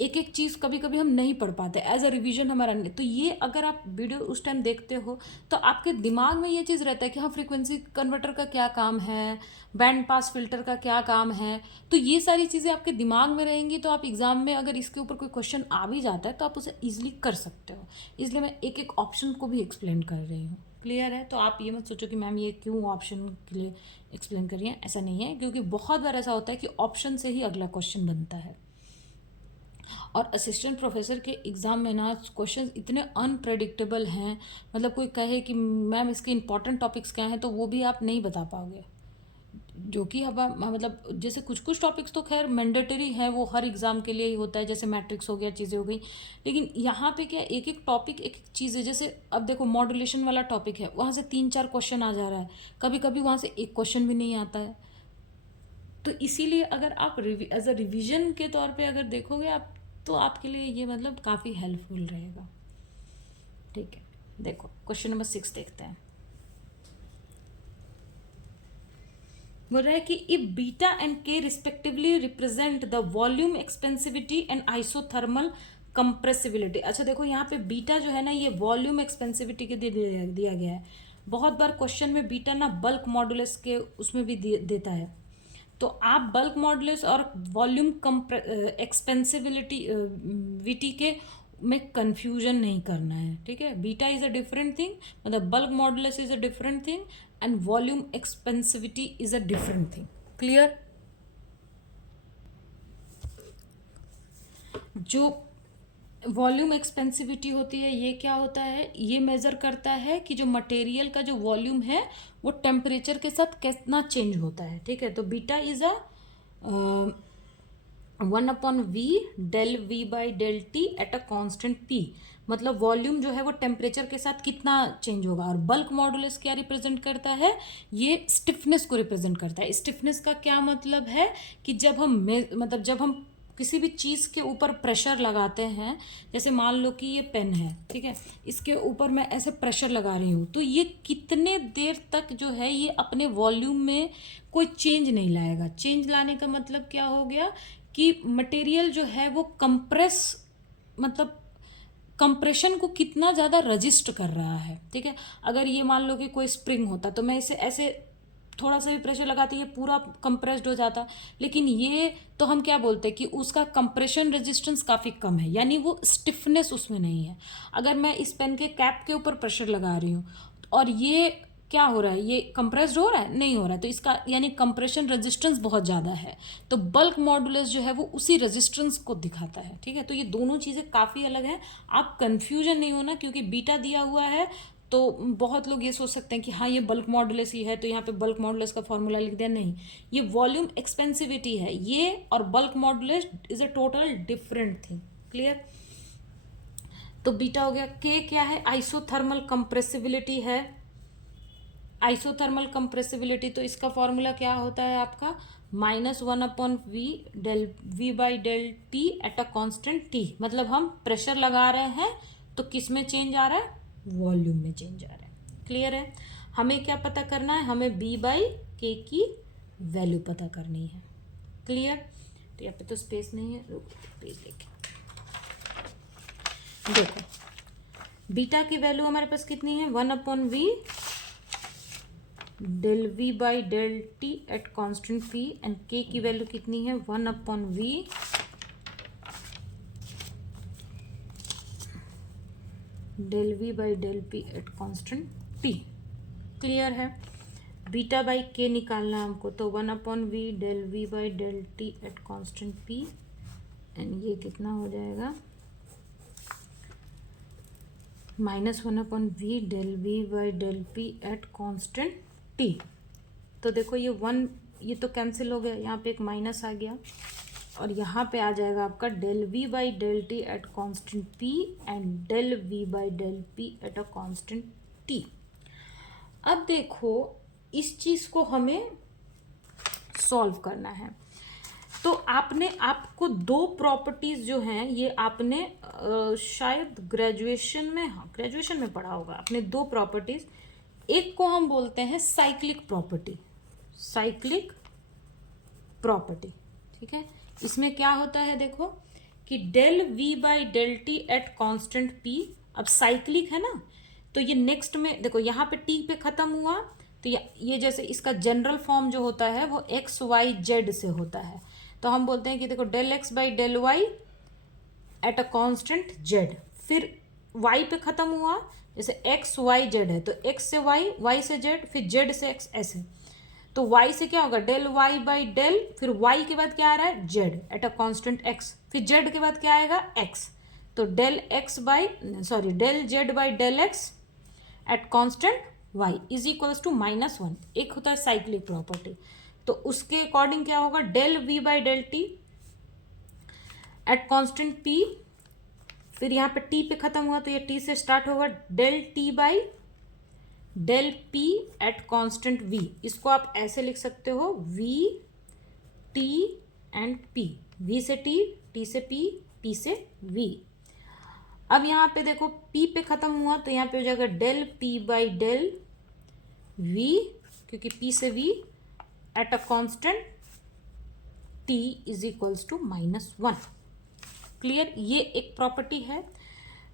एक एक चीज़ कभी कभी हम नहीं पढ़ पाते, एज अ रिवीजन हमारा नहीं। तो ये अगर आप वीडियो उस टाइम देखते हो तो आपके दिमाग में ये चीज़ रहता है कि हाँ फ्रीक्वेंसी कन्वर्टर का क्या काम है, बैंड पास फिल्टर का क्या काम है, तो ये सारी चीज़ें आपके दिमाग में रहेंगी। तो आप एग्ज़ाम में अगर इसके ऊपर कोई क्वेश्चन आ भी जाता है तो आप उसे ईजिली कर सकते हो। इसलिए मैं एक एक ऑप्शन को भी एक्सप्लेन कर रही हूँ, क्लियर है। तो आप ये मत सोचो कि मैम ये क्यों ऑप्शन के लिए एक्सप्लेन कर रही हैं, ऐसा नहीं है, क्योंकि बहुत बार ऐसा होता है कि ऑप्शन से ही अगला क्वेश्चन बनता है। और असिस्टेंट प्रोफेसर के एग्ज़ाम में ना क्वेश्चन इतने अनप्रेडिक्टेबल हैं, मतलब कोई कहे कि मैम इसके इंपॉर्टेंट टॉपिक्स क्या हैं तो वो भी आप नहीं बता पाओगे। जो कि अब मतलब जैसे कुछ कुछ टॉपिक्स तो खैर मैंडेटरी है, वो हर एग्ज़ाम के लिए ही होता है, जैसे मैट्रिक्स हो गया, चीज़ें हो गई। लेकिन यहाँ पे क्या एक एक टॉपिक एक एक चीज़ है। जैसे अब देखो मॉड्यूलेशन वाला टॉपिक है, वहाँ से 3-4 क्वेश्चन आ जा रहा है, कभी कभी वहाँ से एक क्वेश्चन भी नहीं आता है। तो इसीलिए अगर आप एज अ रिविजन के तौर पे अगर देखोगे आप, तो आपके लिए ये मतलब काफ़ी हेल्पफुल रहेगा। ठीक है, देखो क्वेश्चन नंबर 6 देखते हैं। बोल रहा है कि if beta and K respectively represent the volume expansivity and isothermal compressibility. अच्छा देखो यहाँ पे बीटा जो है ना, ये वॉल्यूम एक्सपेंसिविटी के दिया गया है। बहुत बार क्वेश्चन में बीटा ना बल्क मॉडुलस के उसमें भी देता है। तो आप बल्क मॉडुलस और वॉल्यूम एक्सपेंसिबिलिटी विटी के में कंफ्यूजन नहीं करना है, ठीक है। Beta is a different thing, मतलब bulk modulus is a different thing and volume expansivity is a different thing. Clear? जो वॉल्यूम एक्सपेंसिविटी होती है, ये क्या होता है, ये मेजर करता है कि जो मटेरियल का जो वॉल्यूम है वो टेम्परेचर के साथ कितना चेंज होता है, ठीक है। तो beta is a 1/v del v by del T at a constant p, मतलब वॉल्यूम जो है वो टेम्परेचर के साथ कितना चेंज होगा। और बल्क मॉडुलस क्या रिप्रेजेंट करता है, ये स्टिफनेस को रिप्रेजेंट करता है। स्टिफनेस का क्या मतलब है कि जब हम किसी भी चीज़ के ऊपर प्रेशर लगाते हैं, जैसे मान लो कि ये पेन है, ठीक है, इसके ऊपर मैं ऐसे प्रेशर लगा रही हूँ, तो ये कितने देर तक जो है ये अपने वॉल्यूम में कोई चेंज नहीं लाएगा। चेंज लाने का मतलब क्या हो गया कि मटेरियल जो है वो मतलब कंप्रेशन को कितना ज़्यादा रजिस्ट कर रहा है, ठीक है। अगर ये मान लो कि कोई स्प्रिंग होता तो मैं इसे ऐसे थोड़ा सा भी प्रेशर लगाती है पूरा कंप्रेस्ड हो जाता, लेकिन ये तो हम क्या बोलते हैं कि उसका कंप्रेशन रेजिस्टेंस काफ़ी कम है, यानी वो स्टिफनेस उसमें नहीं है। अगर मैं इस पेन के कैप के ऊपर प्रेशर लगा रही हूँ और ये क्या हो रहा है, ये कंप्रेस्ड हो रहा है, नहीं हो रहा है, तो इसका यानी कंप्रेशन रेजिस्टेंस बहुत ज़्यादा है। तो बल्क मॉडुलस जो है वो उसी रेजिस्टेंस को दिखाता है, ठीक है। तो ये दोनों चीज़ें काफ़ी अलग हैं, आप कंफ्यूजन नहीं होना, क्योंकि बीटा दिया हुआ है तो बहुत लोग ये सोच सकते हैं कि हाँ ये बल्क मॉडुलस ही है तो यहाँ पे बल्क मॉडुलस का फॉर्मूला लिख दिया। नहीं, ये वॉल्यूम एक्सपेंसिविटी है, ये और bulk modulus is a total different thing. Clear? तो बीटा हो गया। के क्या है, आइसोथर्मल कंप्रेसिबिलिटी है। आइसोथर्मल कंप्रेसिबिलिटी, तो इसका फॉर्मूला क्या होता है आपका, -1/v del v by del T at a constant t। मतलब हम प्रेशर लगा रहे हैं तो किस में चेंज आ रहा है, वॉल्यूम में चेंज आ रहा है। क्लियर है? हमें क्या पता करना है, हमें b बाई के की वैल्यू पता करनी है। क्लियर? तो यहाँ पे तो स्पेस नहीं है, पेज लेके देखो। बीटा की वैल्यू हमारे पास कितनी है, 1/v del v by del T at constant p, and k की वैल्यू कितनी है, 1/v del v by del p at constant t। Clear है? बीटा बाई k निकालना है हमको, तो 1/v del v by del T at constant p, and ये कितना हो जाएगा, -1/v del v by del p at constant t। तो देखो ये 1 ये तो कैंसिल हो गया, यहाँ पे एक माइनस आ गया, और यहाँ पे आ जाएगा आपका del v by del T at constant p and del v by del p at a constant t। अब देखो इस चीज़ को हमें सॉल्व करना है, तो आपको दो प्रॉपर्टीज जो हैं ये आपने शायद ग्रेजुएशन में, हाँ ग्रेजुएशन में पढ़ा होगा आपने, दो प्रॉपर्टीज। एक को हम बोलते हैं साइक्लिक प्रॉपर्टी, साइक्लिक प्रॉपर्टी, ठीक है। इसमें क्या होता है देखो कि del v by del T at constant p, अब साइक्लिक है ना, तो ये नेक्स्ट में देखो यहाँ पे t पे खत्म हुआ, तो ये जैसे इसका जनरल फॉर्म जो होता है वो x y z से होता है, तो हम बोलते हैं कि देखो del x by del y at a constant z, फिर y पे खत्म हुआ, जैसे x y z है तो x से y से z, फिर z से x, ऐसे। तो y से क्या होगा, डेल y बाई डेल, फिर y के बाद क्या आ रहा है, z at a constant x, फिर z के बाद क्या आएगा, x। तो del del z by del x at constant y is equals to -1। एक होता है साइक्लिक प्रॉपर्टी। तो उसके अकॉर्डिंग क्या होगा, del we by del T at constant P, फिर यहाँ पे टी पे खत्म हुआ तो ये टी से स्टार्ट होगा, del T by del P at constant V. इसको आप ऐसे लिख सकते हो, V T and P, V से टी, टी से पी, पी से वी। अब यहाँ पे देखो P पे खत्म हुआ तो यहाँ पे हो जाएगा del P by del V, क्योंकि P से V at a constant T is equals to -1। Clear, ये एक प्रॉपर्टी है।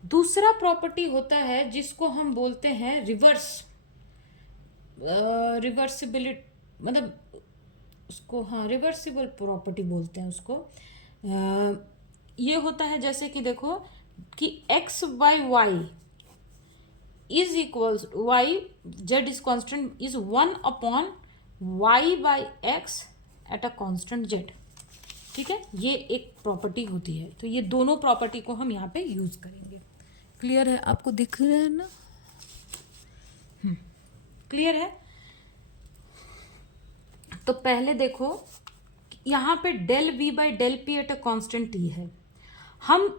दूसरा प्रॉपर्टी होता है जिसको हम बोलते हैं रिवर्सिबिलिटी, मतलब उसको, हाँ, रिवर्सिबल प्रॉपर्टी बोलते हैं उसको। ये होता है जैसे कि देखो कि x by y is equals y, z is constant, is 1 y by x at a constant z. ठीक है, ये एक प्रॉपर्टी होती है। तो ये दोनों प्रॉपर्टी को हम यहाँ पे यूज करेंगे। क्लियर है, आपको दिख रहा है ना? क्लियर है। तो पहले देखो यहाँ पे del we by del P at a constant t है। हम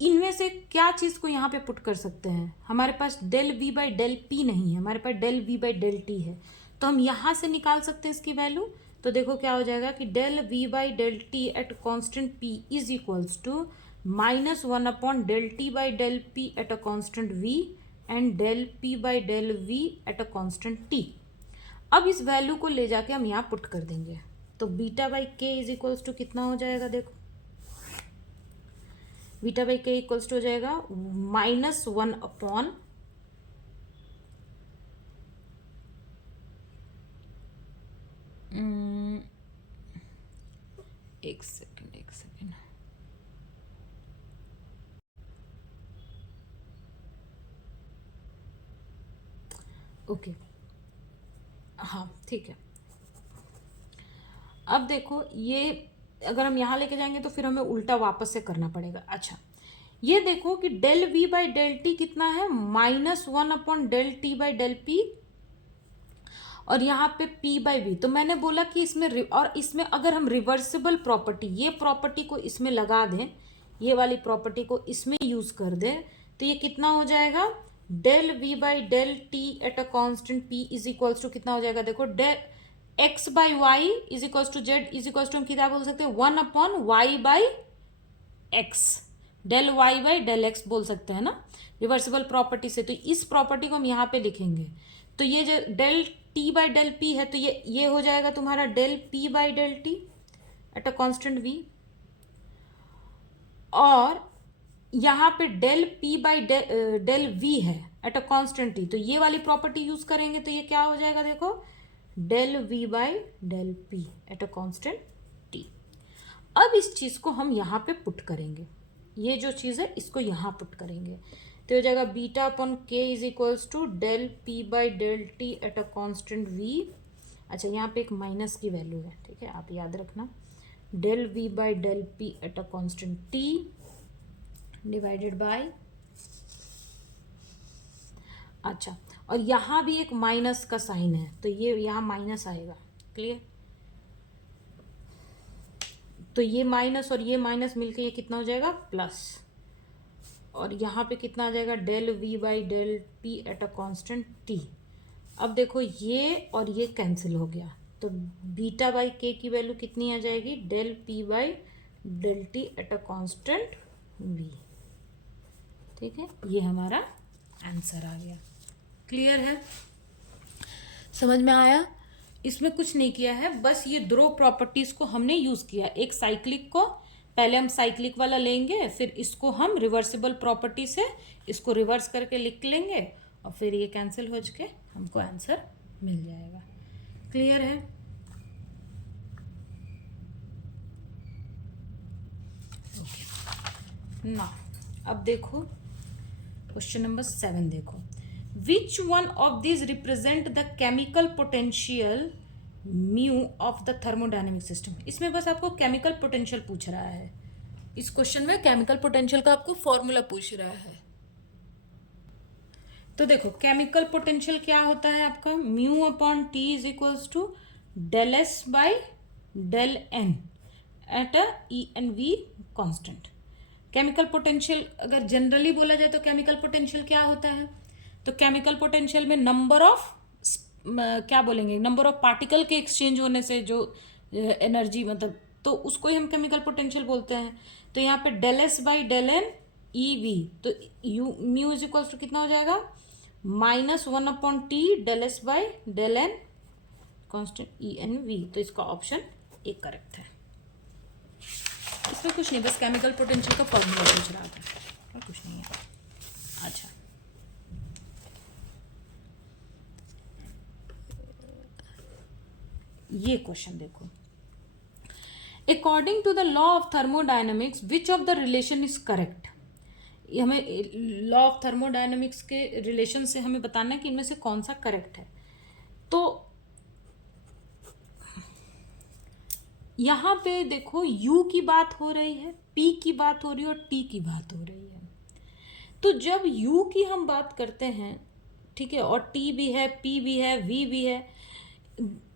इनमें से क्या चीज़ को यहाँ पे पुट कर सकते हैं? हमारे पास del we by del P नहीं है, हमारे पास del we by del T है, तो हम यहाँ से निकाल सकते हैं इसकी वैल्यू। तो देखो क्या हो जाएगा कि del we by del T at constant p is equals to -1 upon del T by del P at a constant v and del P by del v at a constant t. अब इस value को ले जाके हम यहाँ put कर देंगे, तो बीटा बाई के इज इक्वल्स टू कितना हो जाएगा? देखो बीटा बाई के इक्वल्स टू हो जाएगा -1 अपॉन एक सेकेंड ओके, हाँ ठीक है। अब देखो ये अगर हम यहाँ लेके जाएंगे तो फिर हमें उल्टा वापस से करना पड़ेगा। अच्छा, ये देखो कि del we by del t कितना है? -1 upon del T by del p, और यहाँ पे p बाई वी। तो मैंने बोला कि इसमें और इसमें अगर हम रिवर्सिबल प्रॉपर्टी, ये प्रॉपर्टी को इसमें लगा दें, ये वाली प्रॉपर्टी को इसमें यूज कर दें, तो ये कितना हो जाएगा? Del we by del T at a constant p is equals to कितना हो जाएगा? देखो del x by y is equals to z is equals to हम क्या बोल सकते हैं? 1 upon y by x, del y by del x बोल सकते हैं ना, रिवर्सिबल प्रॉपर्टी से। तो इस प्रॉपर्टी को हम यहाँ पे लिखेंगे, तो ये जो del T by del p है, तो ये हो जाएगा तुम्हारा del P by del T at a constant v, और यहाँ पे del P by del v है एट अ कांस्टेंट टी, तो ये वाली प्रॉपर्टी यूज करेंगे, तो ये क्या हो जाएगा? देखो del we by del P at a constant t. अब इस चीज को हम यहाँ पे पुट करेंगे, ये जो चीज है इसको यहाँ पुट करेंगे, तो हो जाएगा beta upon k is equals to del P by del T at a constant v. अच्छा, यहाँ पे एक माइनस की वैल्यू है, ठीक है, आप याद रखना, del we by del P at a constant t divided by, अच्छा, और यहाँ भी एक माइनस का साइन है, तो ये यहाँ माइनस आएगा। क्लियर, तो ये माइनस और ये माइनस मिलके ये कितना हो जाएगा? प्लस, और यहाँ पे कितना आ जाएगा? Del we by del P at a constant t. अब देखो ये और ये कैंसिल हो गया, तो बीटा बाई के की वैल्यू कितनी आ जाएगी? Del P by del T at a constant v. ठीक है, ये हमारा आंसर आ गया। क्लियर है, समझ में आया? इसमें कुछ नहीं किया है, बस ये दो प्रॉपर्टीज को हमने यूज किया। एक साइक्लिक को, पहले हम साइक्लिक वाला लेंगे, फिर इसको हम रिवर्सिबल प्रॉपर्टी से इसको रिवर्स करके लिख लेंगे, और फिर ये कैंसिल हो के हमको आंसर मिल जाएगा। क्लियर है? ओके, ना अब देखो क्वेश्चन नंबर 7 देखो, which one of this represent the chemical potential mu of the thermodynamic system. इसमें बस आपको केमिकल पोटेंशियल पूछ रहा है, इस क्वेश्चन में केमिकल पोटेंशियल का आपको फॉर्मूला पूछ रहा है। तो देखो केमिकल पोटेंशियल क्या होता है आपका? Mu upon t is equals to del S by del n at a e N v constant. Chemical potential अगर जनरली बोला जाए तो केमिकल पोटेंशियल क्या होता है? तो केमिकल पोटेंशियल में नंबर ऑफ क्या बोलेंगे, नंबर ऑफ पार्टिकल के एक्सचेंज होने से जो एनर्जी मतलब, तो उसको ही हम केमिकल पोटेंशियल बोलते हैं। तो यहाँ पे del S by del N E V, तो U mu is equals to कितना हो जाएगा? -1/T del S by del N constant E N V. तो इसका ऑप्शन ए करेक्ट है। इसमें कुछ नहीं, बस केमिकल पोटेंशियल का फॉर्मूला पूछ रहा था और कुछ नहीं है। अच्छा, ये क्वेश्चन देखो, according to the law of thermodynamics which of the relation is correct. हमें लॉ ऑफ थर्मोडायनेमिक्स के रिलेशन से हमें बताना है कि इनमें से कौन सा करेक्ट है। तो यहाँ पे देखो U की बात हो रही है, P की बात हो रही है और T की बात हो रही है। तो जब U की हम बात करते हैं, ठीक है, और T भी है, P भी है, V भी है,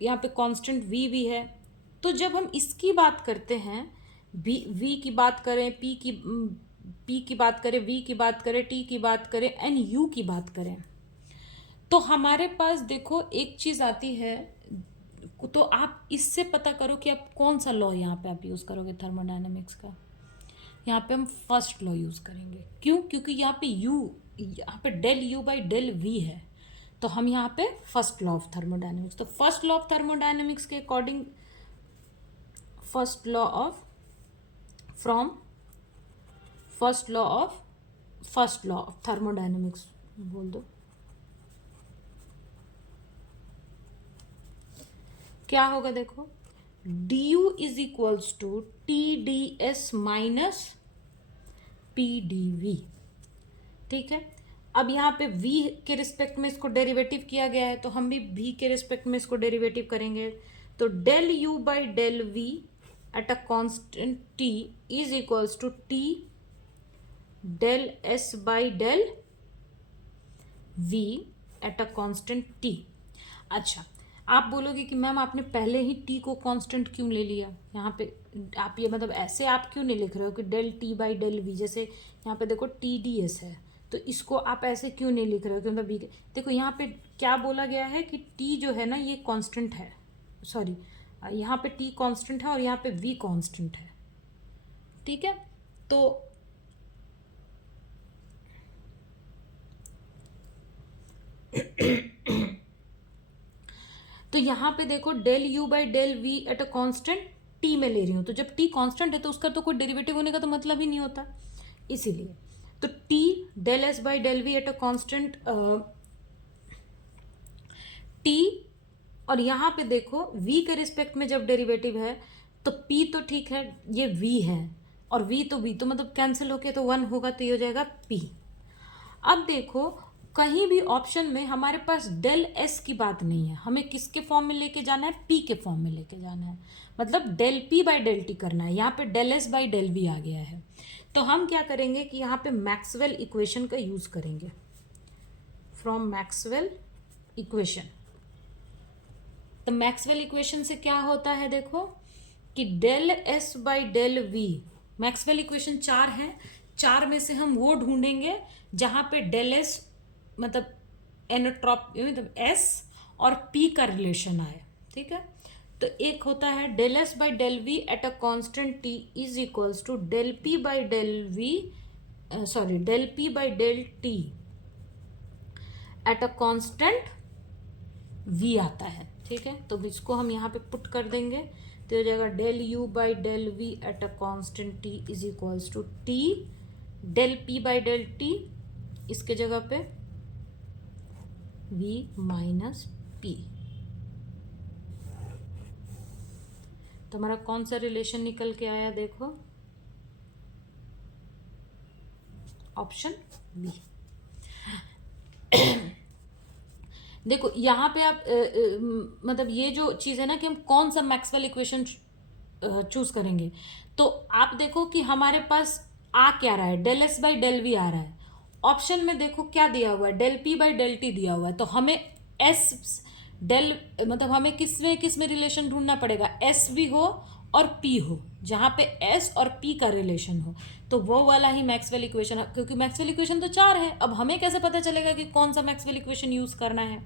यहाँ पे कांस्टेंट V भी है, तो जब हम इसकी बात करते हैं, V की बात करें, P की बात करें, V की बात करें, T की बात करें एंड U की बात करें, तो हमारे पास देखो एक चीज़ आती है। तो आप इससे पता करो कि आप कौन सा लॉ यहाँ पे आप यूज़ करोगे थर्मोडायनेमिक्स का। यहाँ पे हम फर्स्ट लॉ यूज़ करेंगे। क्यों? क्योंकि यहाँ पे del u by del v है, तो हम यहाँ पे फर्स्ट लॉ ऑफ थर्मोडायनेमिक्स। तो फर्स्ट लॉ ऑफ थर्मोडायनेमिक्स के according, first law of thermodynamics बोल दो, क्या होगा? देखो, d u is equals to t d s minus p d v. ठीक है, अब यहाँ पे v के रिस्पेक्ट में इसको डेरिवेटिव किया गया है, तो हम भी v के रिस्पेक्ट में इसको डेरिवेटिव करेंगे। तो del u by del v at a constant t is equals to t del s by del v at a constant t। अच्छा, आप बोलोगे कि मैम आपने पहले ही t को कांस्टेंट क्यों ले लिया? यहाँ पे आप ये मतलब ऐसे आप क्यों नहीं लिख रहे हो कि del t by del v, जैसे यहाँ पे देखो टी डी एस है, तो इसको आप ऐसे क्यों नहीं लिख रहे हो कि मतलब v। देखो यहाँ पे क्या बोला गया है कि t जो है ना ये कांस्टेंट है, सॉरी यहाँ पे t कांस्टेंट है और यहाँ पे v कांस्टेंट है। ठीक है, तो यहाँ पे देखो del u by del v at a constant t में ले रही हूँ, तो जब टी कांस्टेंट है तो उसका तो कोई डेरिवेटिव होने का तो मतलब ही नहीं होता, इसीलिए। तो t del S by del v at a constant t, और यहाँ पे देखो v के रिस्पेक्ट में जब डेरिवेटिव है तो p तो ठीक है, ये v है और v तो मतलब कैंसिल होके तो 1 होगा, तो ये हो जाएगा p। अब देखो कहीं भी ऑप्शन में हमारे पास डेल एस की बात नहीं है, हमें किसके फॉर्म में लेके जाना है? p के फॉर्म में लेके जाना है, मतलब del p by del T करना है। यहाँ पे del S by del V आ गया है, तो हम क्या करेंगे कि यहाँ पे मैक्सवेल इक्वेशन का यूज करेंगे, फ्रॉम मैक्सवेल इक्वेशन। तो मैक्सवेल इक्वेशन से क्या होता है देखो कि del S by del V, Maxwell equation 4 है, 4 में से हम वो ढूंढेंगे जहाँ पे डेल एस मतलब एनोट्रॉपी मतलब एस और पी का रिलेशन आए। ठीक है, तो एक होता है del S by del v at a constant t is equals to del P by del v, sorry del P by del T at a constant v आता है। ठीक है, तो इसको हम यहाँ पे पुट कर देंगे, तो हो जाएगा del u by del v at a constant t is equals to t del P by del t, इसके जगह पे v माइनस पी। तो हमारा कौन सा रिलेशन निकल के आया? देखो ऑप्शन बी। देखो यहाँ पे आप मतलब ये जो चीज़ है ना कि हम कौन सा मैक्सवेल इक्वेशन चूज करेंगे, तो आप देखो कि हमारे पास आ क्या रहा है, del S by del V आ रहा है। ऑप्शन में देखो क्या दिया हुआ है, del P by del T दिया हुआ है, तो हमें एस डेल मतलब हमें किस में रिलेशन ढूंढना पड़ेगा, एस भी हो और पी हो, जहाँ पे एस और पी का रिलेशन हो, तो वो वाला ही मैक्सवेल इक्वेशन, क्योंकि मैक्सवेल इक्वेशन तो 4 है, अब हमें कैसे पता चलेगा कि कौन सा मैक्सवेल इक्वेशन यूज करना है।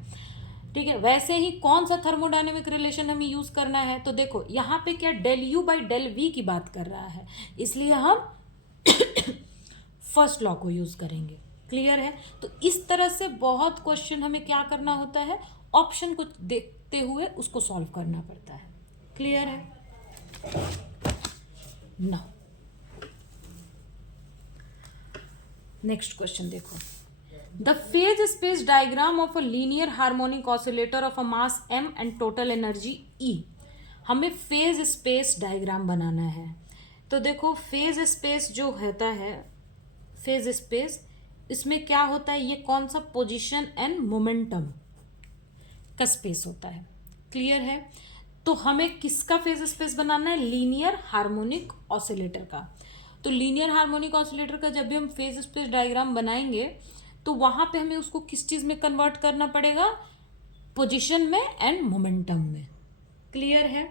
ठीक है, वैसे ही कौन सा थर्मोडायनेमिक रिलेशन हमें यूज करना है, तो देखो यहाँ पे क्या del u by del v की बात कर रहा है, इसलिए हम फर्स्ट लॉ को यूज करेंगे। क्लियर है? तो इस तरह से बहुत क्वेश्चन हमें क्या करना होता है, ऑप्शन को देखते हुए उसको सॉल्व करना पड़ता है। क्लियर है? नाउ नेक्स्ट क्वेश्चन देखो, the phase space diagram of a linear harmonic oscillator of a mass m and total energy E। हमें फेज स्पेस डायग्राम बनाना है। तो देखो फेज स्पेस जो होता है, फेज स्पेस, इसमें क्या होता है, ये कौन सा पोजीशन एंड मोमेंटम का स्पेस होता है। क्लियर है? तो हमें किसका फेज स्पेस बनाना है, लीनियर हार्मोनिक ऑसिलेटर का। तो लीनियर हार्मोनिक ऑसिलेटर का जब भी हम फेज स्पेस डायग्राम बनाएंगे तो वहां पे हमें उसको किस चीज में कन्वर्ट करना पड़ेगा, पोजीशन में एंड मोमेंटम में। क्लियर है?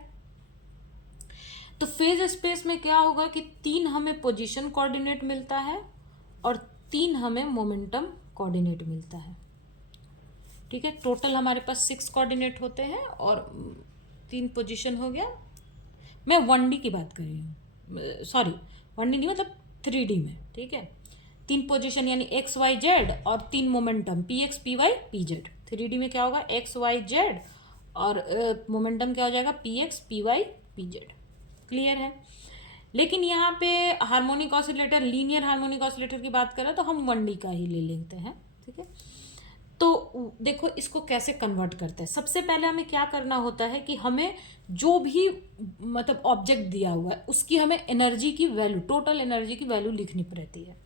तो फेज स्पेस में क्या होगा कि 3 हमें पोजीशन कोऑर्डिनेट मिलता है और 3 हमें मोमेंटम कोऑर्डिनेट मिलता है। ठीक है, टोटल हमारे पास 6 कोऑर्डिनेट होते हैं और 3 पोजीशन हो गया। मैं 1D की बात कर रही हूँ, सॉरी 1D नहीं, मतलब 3D में। ठीक है, 3 पोजीशन यानी एक्स वाई जेड और 3 momentum p x p y p z. 3D में क्या होगा, एक्स वाई जेड और मोमेंटम क्या हो जाएगा, p x p y p z. Clear है? लेकिन यहाँ पे harmonic oscillator, linear harmonic oscillator की बात करें तो हम 1D का ही ले लेते हैं। ठीक है, तो देखो इसको कैसे कन्वर्ट करते हैं। सबसे पहले हमें क्या करना होता है कि हमें जो भी मतलब ऑब्जेक्ट दिया हुआ है उसकी हमें एनर्जी की वैल्यू, टोटल एनर्जी की वैल्यू लिखनी पड़ती है।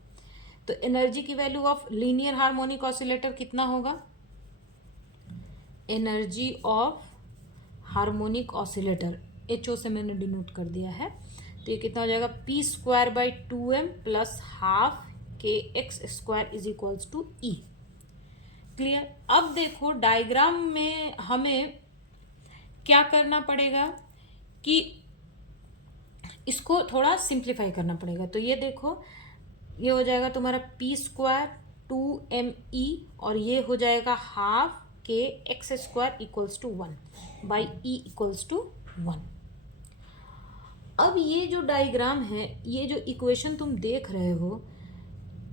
तो एनर्जी की value of linear harmonic oscillator कितना होगा, energy of harmonic oscillator HO से मैंने डिनोट कर दिया है, तो ये कितना हो जाएगा, P square by 2m plus half के x square is equals to E. Clear? अब देखो डायग्राम में हमें क्या करना पड़ेगा कि इसको थोड़ा सिंप्लीफाई करना पड़ेगा। तो ये देखो, ये हो जाएगा तुम्हारा पी स्क्वायर 2me और ये हो जाएगा हाफ के x square equals to 1 by e equals to 1। अब ये जो डायग्राम है, ये जो इक्वेशन तुम देख रहे हो,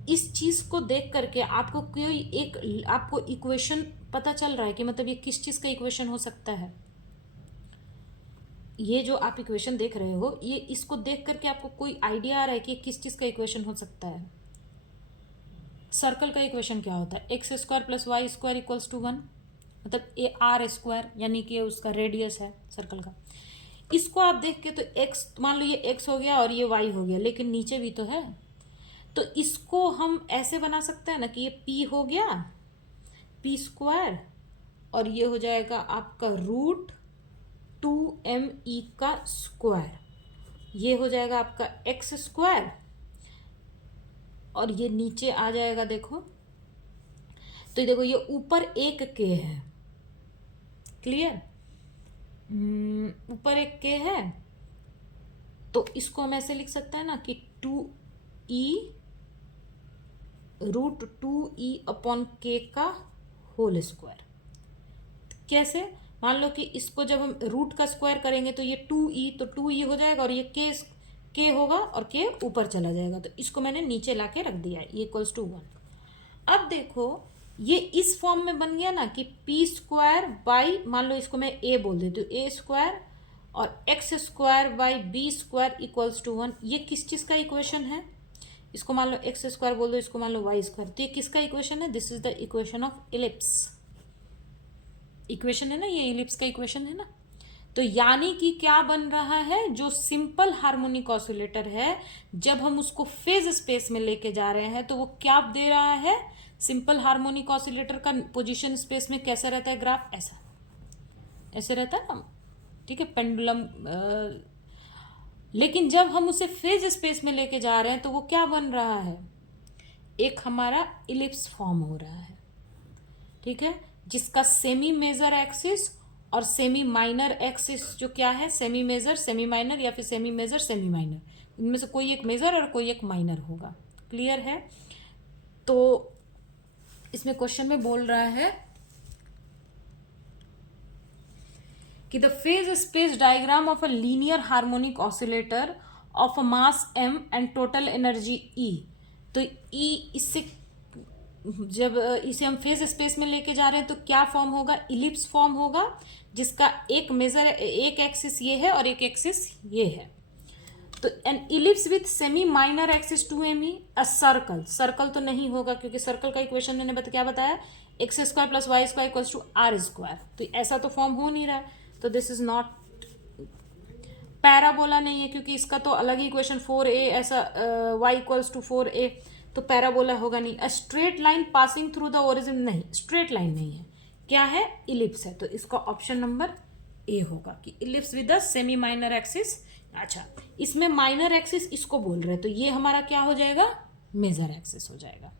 इस चीज को देख करके आपको कोई एक, आपको इक्वेशन पता चल रहा है कि मतलब ये किस चीज का इक्वेशन हो सकता है। ये जो आप इक्वेशन देख रहे हो, ये इसको देख करके आपको कोई आइडिया आ रहा है कि किस चीज का इक्वेशन हो सकता है। सर्कल का इक्वेशन क्या होता है, x square plus Y square equals to 1, मतलब ए आर स्क्वायर, यानी कि उसका रेडियस है सर्कल का। इसको आप देख के तो एक्स, मान लो ये एक्स हो गया और ये वाई हो गया, लेकिन नीचे भी तो है, तो इसको हम ऐसे बना सकते हैं ना कि ये पी हो गया, पी स्क्वायर, और ये हो जाएगा आपका रूट 2me का स्क्वायर, ये हो जाएगा आपका एक्स स्क्वायर, और ये नीचे आ जाएगा देखो, तो देखो ये ऊपर एक के है। क्लियर? ऊपर एक के है, तो इसको हम ऐसे लिख सकते हैं ना कि 2e रूट 2e अपॉन के का होल स्क्वायर। कैसे? मान लो कि इसको जब हम रूट का स्क्वायर करेंगे तो ये 2e, तो 2e हो जाएगा और ये के होगा और के ऊपर चला जाएगा, तो इसको मैंने नीचे ला के रख दिया, ये इक्वल्स टू 1। अब देखो ये इस फॉर्म में बन गया ना कि पी स्क्वायर बाई, मान लो इसको मैं ए बोल देती हूँ, ए स्क्वायर और x square by b square equals to 1। ये किस चीज़ का इक्वेशन है, इसको मान लो एक्स स्क्वायर बोल दो, इसको मान लो वाई स्क्वायर, तो ये किसका इक्वेशन है, this is the equation of ellipse. Equation है ना, ये इलिप्स का इक्वेशन है ना। तो यानी कि क्या बन रहा है, जो सिंपल हार्मोनिक ऑसिलेटर है, जब हम उसको फेज स्पेस में लेके जा रहे हैं तो वो क्या दे रहा है, सिंपल हार्मोनिक ऑसिलेटर का पोजीशन स्पेस में कैसा रहता है ग्राफ, ऐसा ऐसे रहता है ना। ठीक है, पेंडुलम। लेकिन जब हम उसे फेज स्पेस में लेके जा रहे हैं तो वो क्या बन रहा है, एक हमारा इलिप्स फॉर्म हो रहा है। ठीक है, जिसका सेमी मेजर एक्सिस और सेमी माइनर एक्सिस जो क्या है, सेमी मेजर सेमी माइनर या फिर सेमी मेजर सेमी माइनर, इनमें से कोई एक मेजर और कोई एक माइनर होगा। क्लियर है? तो इसमें क्वेश्चन में बोल रहा है कि the phase space diagram of a linear harmonic oscillator of a mass m and total energy E। तो E इससे जब इसे हम फेज स्पेस में लेके जा रहे हैं तो क्या फॉर्म होगा, इलिप्स फॉर्म होगा, जिसका एक मेजर एक एक्सिस ये है और एक एक्सिस ये है। तो N ellipse with semi minor axis 2me, a circle, circle तो नहीं होगा क्योंकि सर्कल का इक्वेशन मैंने क्या बताया, x square plus Y square equals to r square, तो ऐसा तो फॉर्म हो नहीं रहा है, तो दिस इज नॉट। पैराबोला नहीं है क्योंकि इसका तो अलग ही इक्वेशन 4a, ऐसा y इक्वल्स टू 4a, तो पैराबोला होगा नहीं। A straight line passing through the origin, नहीं, स्ट्रेट लाइन नहीं है, क्या है, इलिप्स है, तो इसका ऑप्शन नंबर ए होगा कि ellipse with the semi minor axis. अच्छा, इसमें माइनर एक्सिस इसको बोल रहे हैं, तो ये हमारा क्या हो जाएगा, मेजर एक्सिस हो जाएगा।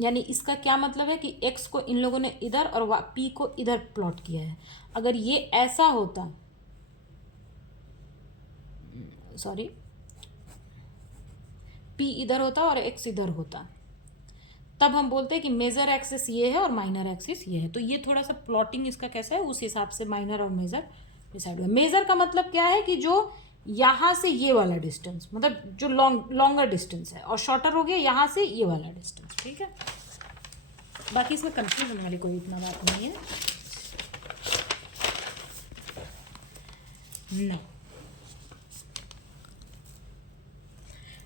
यानी इसका क्या मतलब है कि x को इन लोगों ने इधर और p को इधर प्लॉट किया है। अगर ये ऐसा होता, सॉरी, p इधर होता और x इधर होता, तब हम बोलते हैं कि मेजर एक्सिस ये है और माइनर एक्सिस ये है। तो ये थोड़ा सा प्लॉटिंग इसका कैसा है, उस हिसाब से माइनर और मेजर डिसाइड हुआ। मेजर का मतलब क्या है कि जो यहाँ से ये वाला डिस्टेंस, मतलब जो लॉन्गर डिस्टेंस है, और शॉर्टर हो गया यहाँ से ये वाला डिस्टेंस। ठीक है, बाकी इसमें कंफ्यूज होने वाली कोई इतना बात नहीं है ना।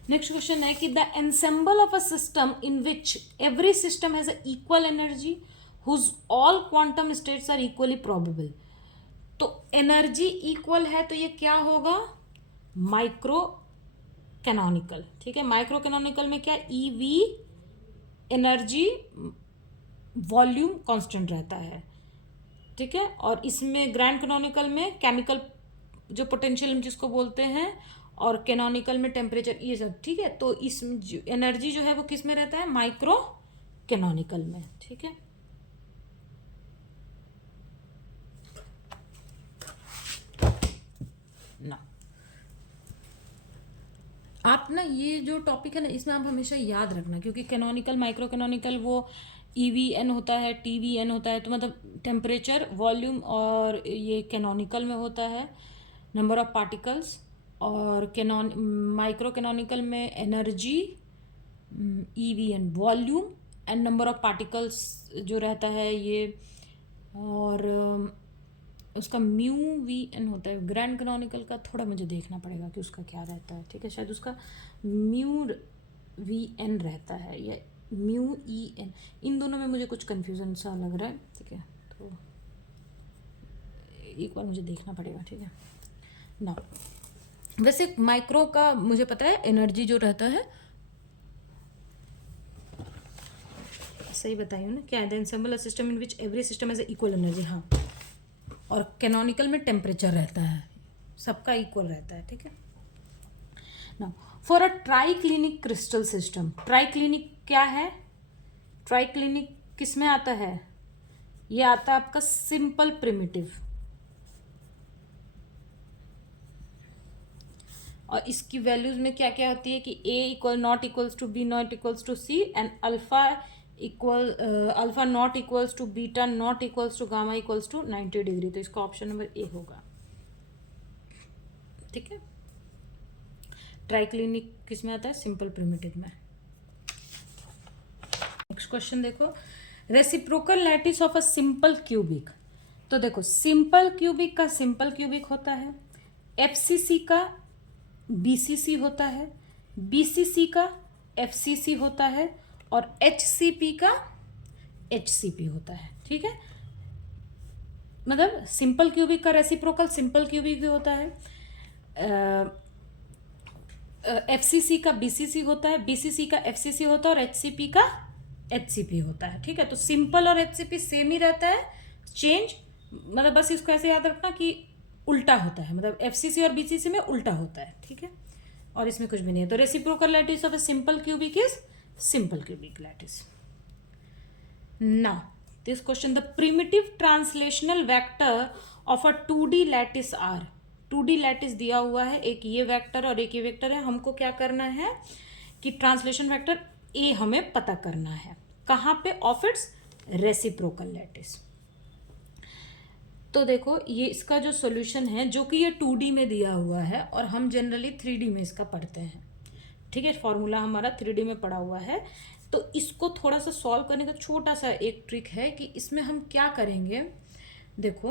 नेक्स्ट क्वेश्चन है कि the ensemble of a system in which every system has a equal energy whose all quantum states are equally probable. तो एनर्जी इक्वल है तो ये क्या होगा, माइक्रो कैनोनिकल। ठीक है, माइक्रो कैनोनिकल में क्या, ईवी एनर्जी वॉल्यूम कांस्टेंट रहता है। ठीक है, और इसमें ग्रैंड कैनोनिकल में केमिकल जो पोटेंशियल जिसको बोलते हैं, और कैनोनिकल में टेम्परेचर, ये सब। ठीक है, तो इस एनर्जी जो है वो किस में रहता है, माइक्रो कैनोनिकल में। ठीक है, ना आप ना ये जो टॉपिक है ना, इसमें आप हमेशा याद रखना, क्योंकि कैनोनिकल माइक्रो कैनोनिकल वो EVN होता है, TVN होता है, तो मतलब टेम्परेचर वॉल्यूम, और ये कैनोनिकल में होता है नंबर ऑफ पार्टिकल्स, और माइक्रो कैनोनिकल में energy, EVN volume and number of particles जो रहता है ये, और उसका MUVN होता है। ग्रैंड कैनोनिकल का थोड़ा मुझे देखना पड़ेगा कि उसका क्या रहता है। ठीक है, शायद उसका MUVN रहता है या MUEN, इन दोनों में मुझे कुछ कन्फ्यूज़न सा लग रहा है। ठीक है, तो एक बार मुझे देखना पड़ेगा। ठीक है ना, वैसे माइक्रो का मुझे पता है, एनर्जी जो रहता है, सही बताई हूँ ना, क्या है, the ensemble system in which every system has equal energy. हाँ, और कैनोनिकल में टेम्परेचर रहता है, सबका इक्वल रहता है। ठीक है ना, for a triclinic crystal system, triclinic क्या है, ट्राइक्लिनिक किस में आता है, ये आता है आपका सिंपल प्रिमिटिव, और इसकी वैल्यूज में क्या क्या होती है कि A equal not equals to B not equals to C, and alpha equal alpha not equals to beta not equals to gamma equals to 90 degree. तो इसका ऑप्शन नंबर A होगा। ठीक है, ट्राइक्लिनिक किस में आता है, सिंपल प्रिमिटिव में। नेक्स्ट क्वेश्चन देखो, reciprocal lattice of a simple cubic. तो देखो, सिंपल क्यूबिक का सिंपल क्यूबिक होता है, FCC का BCC होता है, BCC का FCC होता है, और HCP का HCP होता है। ठीक है, मतलब सिंपल क्यूबिक का रेसिप्रोकल सिंपल क्यूबिक भी होता है, FCC का BCC होता है, BCC का FCC होता है, और HCP का HCP होता है। ठीक है, तो सिंपल और HCP सेम ही रहता है, चेंज मतलब बस इसको ऐसे याद रखना कि उल्टा होता है, मतलब FCC और BCC में उल्टा होता है। ठीक है, और इसमें कुछ भी नहीं है। तो reciprocal lattice of a simple cubic is simple cubic lattice. Now this question, the primitive translational vector of a 2D lattice are. 2D lattice दिया हुआ है, एक ये वेक्टर और एक ये वेक्टर है। हमको क्या करना है कि ट्रांसलेशन वेक्टर ए हमें पता करना है कहाँ पे, ऑफ इट्स रेसिप्रोकल लैटिस। तो देखो ये इसका जो सॉल्यूशन है, जो कि ये 2D में दिया हुआ है और हम जनरली 3D में इसका पढ़ते हैं, ठीक है। फॉर्मूला हमारा 3D में पड़ा हुआ है। तो इसको थोड़ा सा सॉल्व करने का छोटा सा एक ट्रिक है कि इसमें हम क्या करेंगे, देखो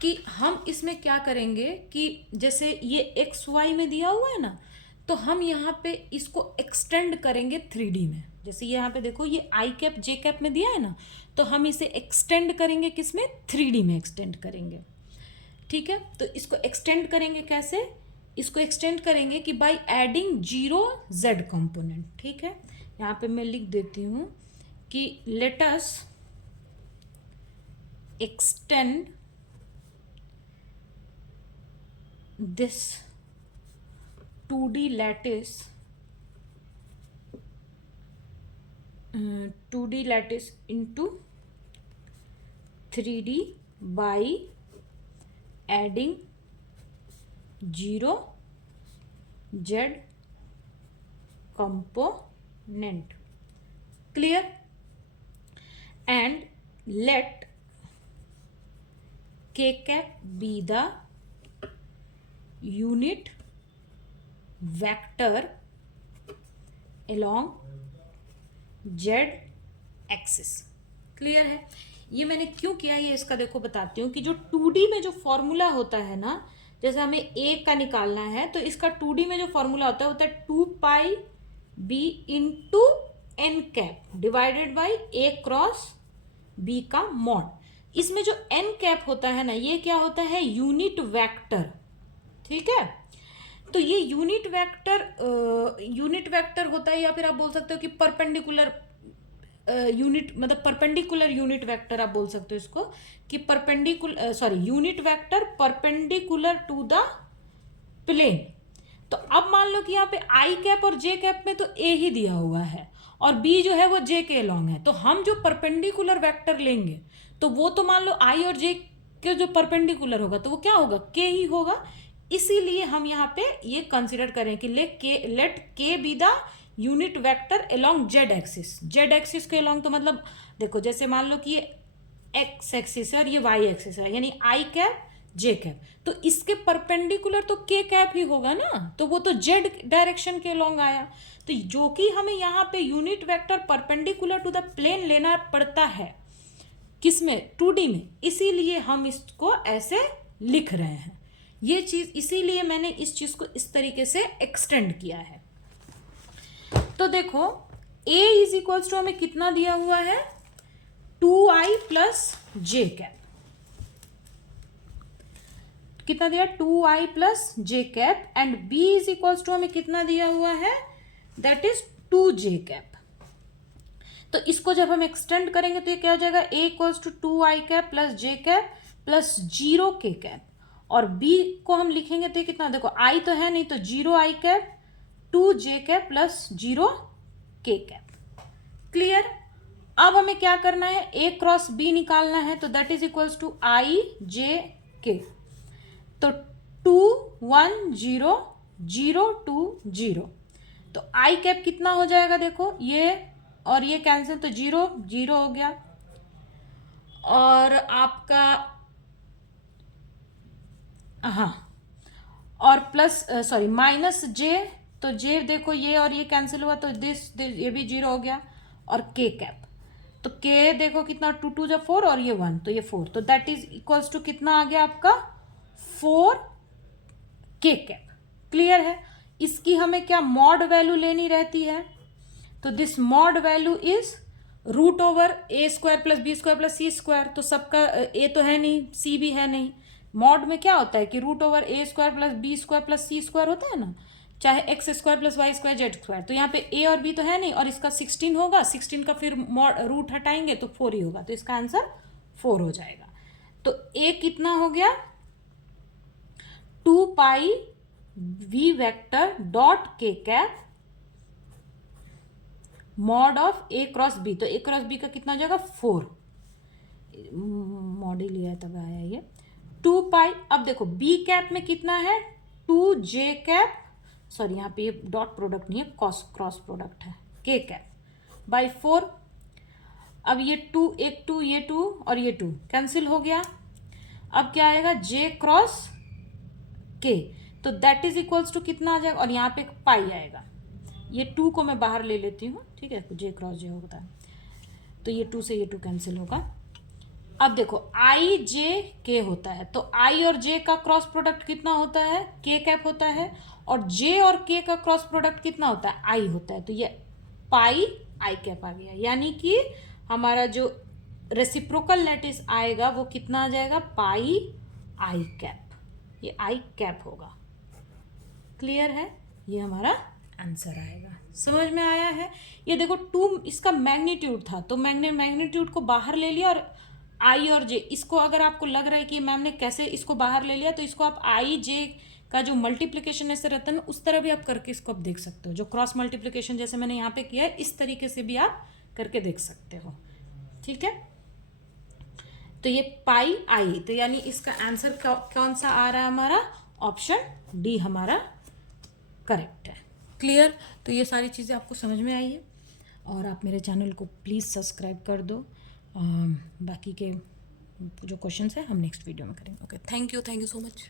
कि हम इसमें क्या करेंगे कि जैसे ये एक्स वाई में दिया हुआ है ना, तो हम यहाँ पे इसको एक्सटेंड करेंगे 3D में। जैसे यहाँ पे देखो ये आई कैप जे कैप में दिया है ना, तो हम इसे एक्सटेंड करेंगे किसमें, 3D में एक्सटेंड करेंगे, ठीक है। तो इसको एक्सटेंड करेंगे कैसे, इसको एक्सटेंड करेंगे कि बाय एडिंग 0 z कंपोनेंट, ठीक है। यहाँ पे मैं लिख देती हूँ कि let us extend this 2D lattice 2D lattice into 3D by adding 0 z component, clear, and let k cap be the unit vector along z axis, clear है। ये मैंने क्यों किया, ये इसका देखो बताती हूँ कि जो 2D में जो फॉर्मूला होता है ना, जैसे हमें a का निकालना है तो इसका 2D में जो फॉर्मूला होता है 2 pi b into n cap divided by a cross b का मॉड। इसमें जो n कैप होता है ना, ये क्या होता है, यूनिट वेक्टर, ठीक है। तो ये यूनिट वेक्टर होता है, या फिर आप बोल सकते हो कि परपेंडिकुलर यूनिट, मतलब परपेंडिकुलर यूनिट वेक्टर आप बोल सकते हो इसको, कि unit vector perpendicular to the plane. तो अब मान लो कि यहाँ पे आई कैप और जे कैप में तो ए ही दिया हुआ है और बी जो है वो जे के अलोंग है, तो हम जो परपेंडिकुलर वेक्टर लेंगे तो वो तो मान लो आई और जे के जो परपेंडिकुलर होगा तो वो क्या होगा, के ही होगा। इसीलिए हम यहाँ पे ये कंसिडर करें कि लेट के be the unit vector along Z axis. Z axis के अलोंग तो मतलब देखो, जैसे मान लो कि ये एक्स एक्सिस है और ये वाई एक्सिस है, यानी आई कैप जे कैप, तो इसके परपेंडिकुलर तो के कैप ही होगा ना, तो वो तो जेड डायरेक्शन के अलोंग आया। तो जो कि हमें यहाँ पे unit vector perpendicular to the plane लेना पड़ता है, किसमें, 2D में, इसीलिए हम इसको ऐसे लिख रहे हैं। ये चीज इसीलिए मैंने इस चीज को इस तरीके से एक्सटेंड किया है। तो देखो a इज इक्वल्स टू हमें कितना दिया हुआ है, 2i प्लस जे कैप, कितना दिया, 2i plus j cap, and b is equals to हमें कितना दिया हुआ है, दैट इज 2j कैप। तो इसको जब हम एक्सटेंड करेंगे तो ये क्या हो जाएगा, a equals to 2i cap plus j cap plus 0k cap, और b को हम लिखेंगे तो ये कितना, देखो i तो है नहीं तो 0i cap 2j cap plus 0k cap, clear. अब हमें क्या करना है, a क्रॉस b निकालना है, तो that is equals to i j k। तो 2 1 0 0 2 0, तो i कैप कितना हो जाएगा, देखो ये और ये कैंसिल, तो 0 0 हो गया, और आपका हाँ, और प्लस माइनस जे, तो जे देखो ये और ये कैंसिल हुआ तो ये भी 0 हो गया, और के कैप, तो के देखो कितना, 2 2 जब 4 और ये 1 तो ये 4, तो दैट इज इक्वल्स टू कितना आ गया आपका 4 के कैप, क्लियर है। इसकी हमें क्या मॉड वैल्यू लेनी रहती है, तो this mod value is root over A square plus B square plus C square, तो सबका ए तो है नहीं, सी भी है नहीं। मॉड में क्या होता है कि रूट ओवर ए square plus B square plus सी स्क्वायर होता है ना, चाहे X square plus Y square Z square, तो यहाँ पे ए और बी तो है नहीं, और इसका 16 होगा, 16 का फिर रूट हटाएंगे तो 4 ही होगा, तो इसका आंसर 4 हो जाएगा। तो ए कितना हो गया, 2 pi v vector dot k cap mod of a cross b, तो ए क्रॉस बी का कितना हो जाएगा 4, मॉडल लिया तब आया ये 2 पाई। अब देखो बी कैप में कितना है 2 जे कैप, सॉरी यहाँ पे ये डॉट प्रोडक्ट नहीं है, क्रॉस प्रोडक्ट है, के कैप बाई 4। अब ये 2 एक 2 ये 2 और ये 2 कैंसिल हो गया। अब क्या आएगा जे क्रॉस के, तो दैट इज इक्वल्स टू कितना आ जाएगा, और यहाँ पे एक पाई आएगा। ये 2 को मैं बाहर ले लेती हूँ, ठीक है, जे क्रॉस जे होता है, तो ये 2 से ये 2 कैंसिल होगा। अब देखो आई जे के होता है, तो आई और जे का क्रॉस प्रोडक्ट कितना होता है, के कैप होता है, और जे और के का क्रॉस प्रोडक्ट कितना होता है, आई होता है, तो ये पाई आई कैप आ गया। यानी कि हमारा जो रेसिप्रोकल लैटिस आएगा वो कितना आ जाएगा, पाई आई कैप, ये आई कैप होगा। क्लियर है, ये हमारा आंसर आएगा। समझ में आया है। ये देखो 2 इसका मैग्नीट्यूड था, तो मैंने मैग्नीट्यूड को बाहर ले लिया, और आई और जे, इसको अगर आपको लग रहा है कि मैम ने कैसे इसको बाहर ले लिया, तो इसको आप आई जे का जो मल्टीप्लिकेशन ऐसे रहता है ना, उस तरह भी आप करके इसको आप देख सकते हो। जो क्रॉस मल्टीप्लिकेशन जैसे मैंने यहाँ पे किया है, इस तरीके से भी आप करके देख सकते हो। ठीक है, तो ये पाई आई, तो यानी इसका आंसर कौन सा आ रहा है हमारा, ऑप्शन डी हमारा करेक्ट है। क्लियर, तो ये सारी चीज़ें आपको समझ में आई है, और आप मेरे चैनल को प्लीज़ सब्सक्राइब कर दो। बाकी के जो क्वेश्चंस है हम नेक्स्ट वीडियो में करेंगे। Okay, thank you so much.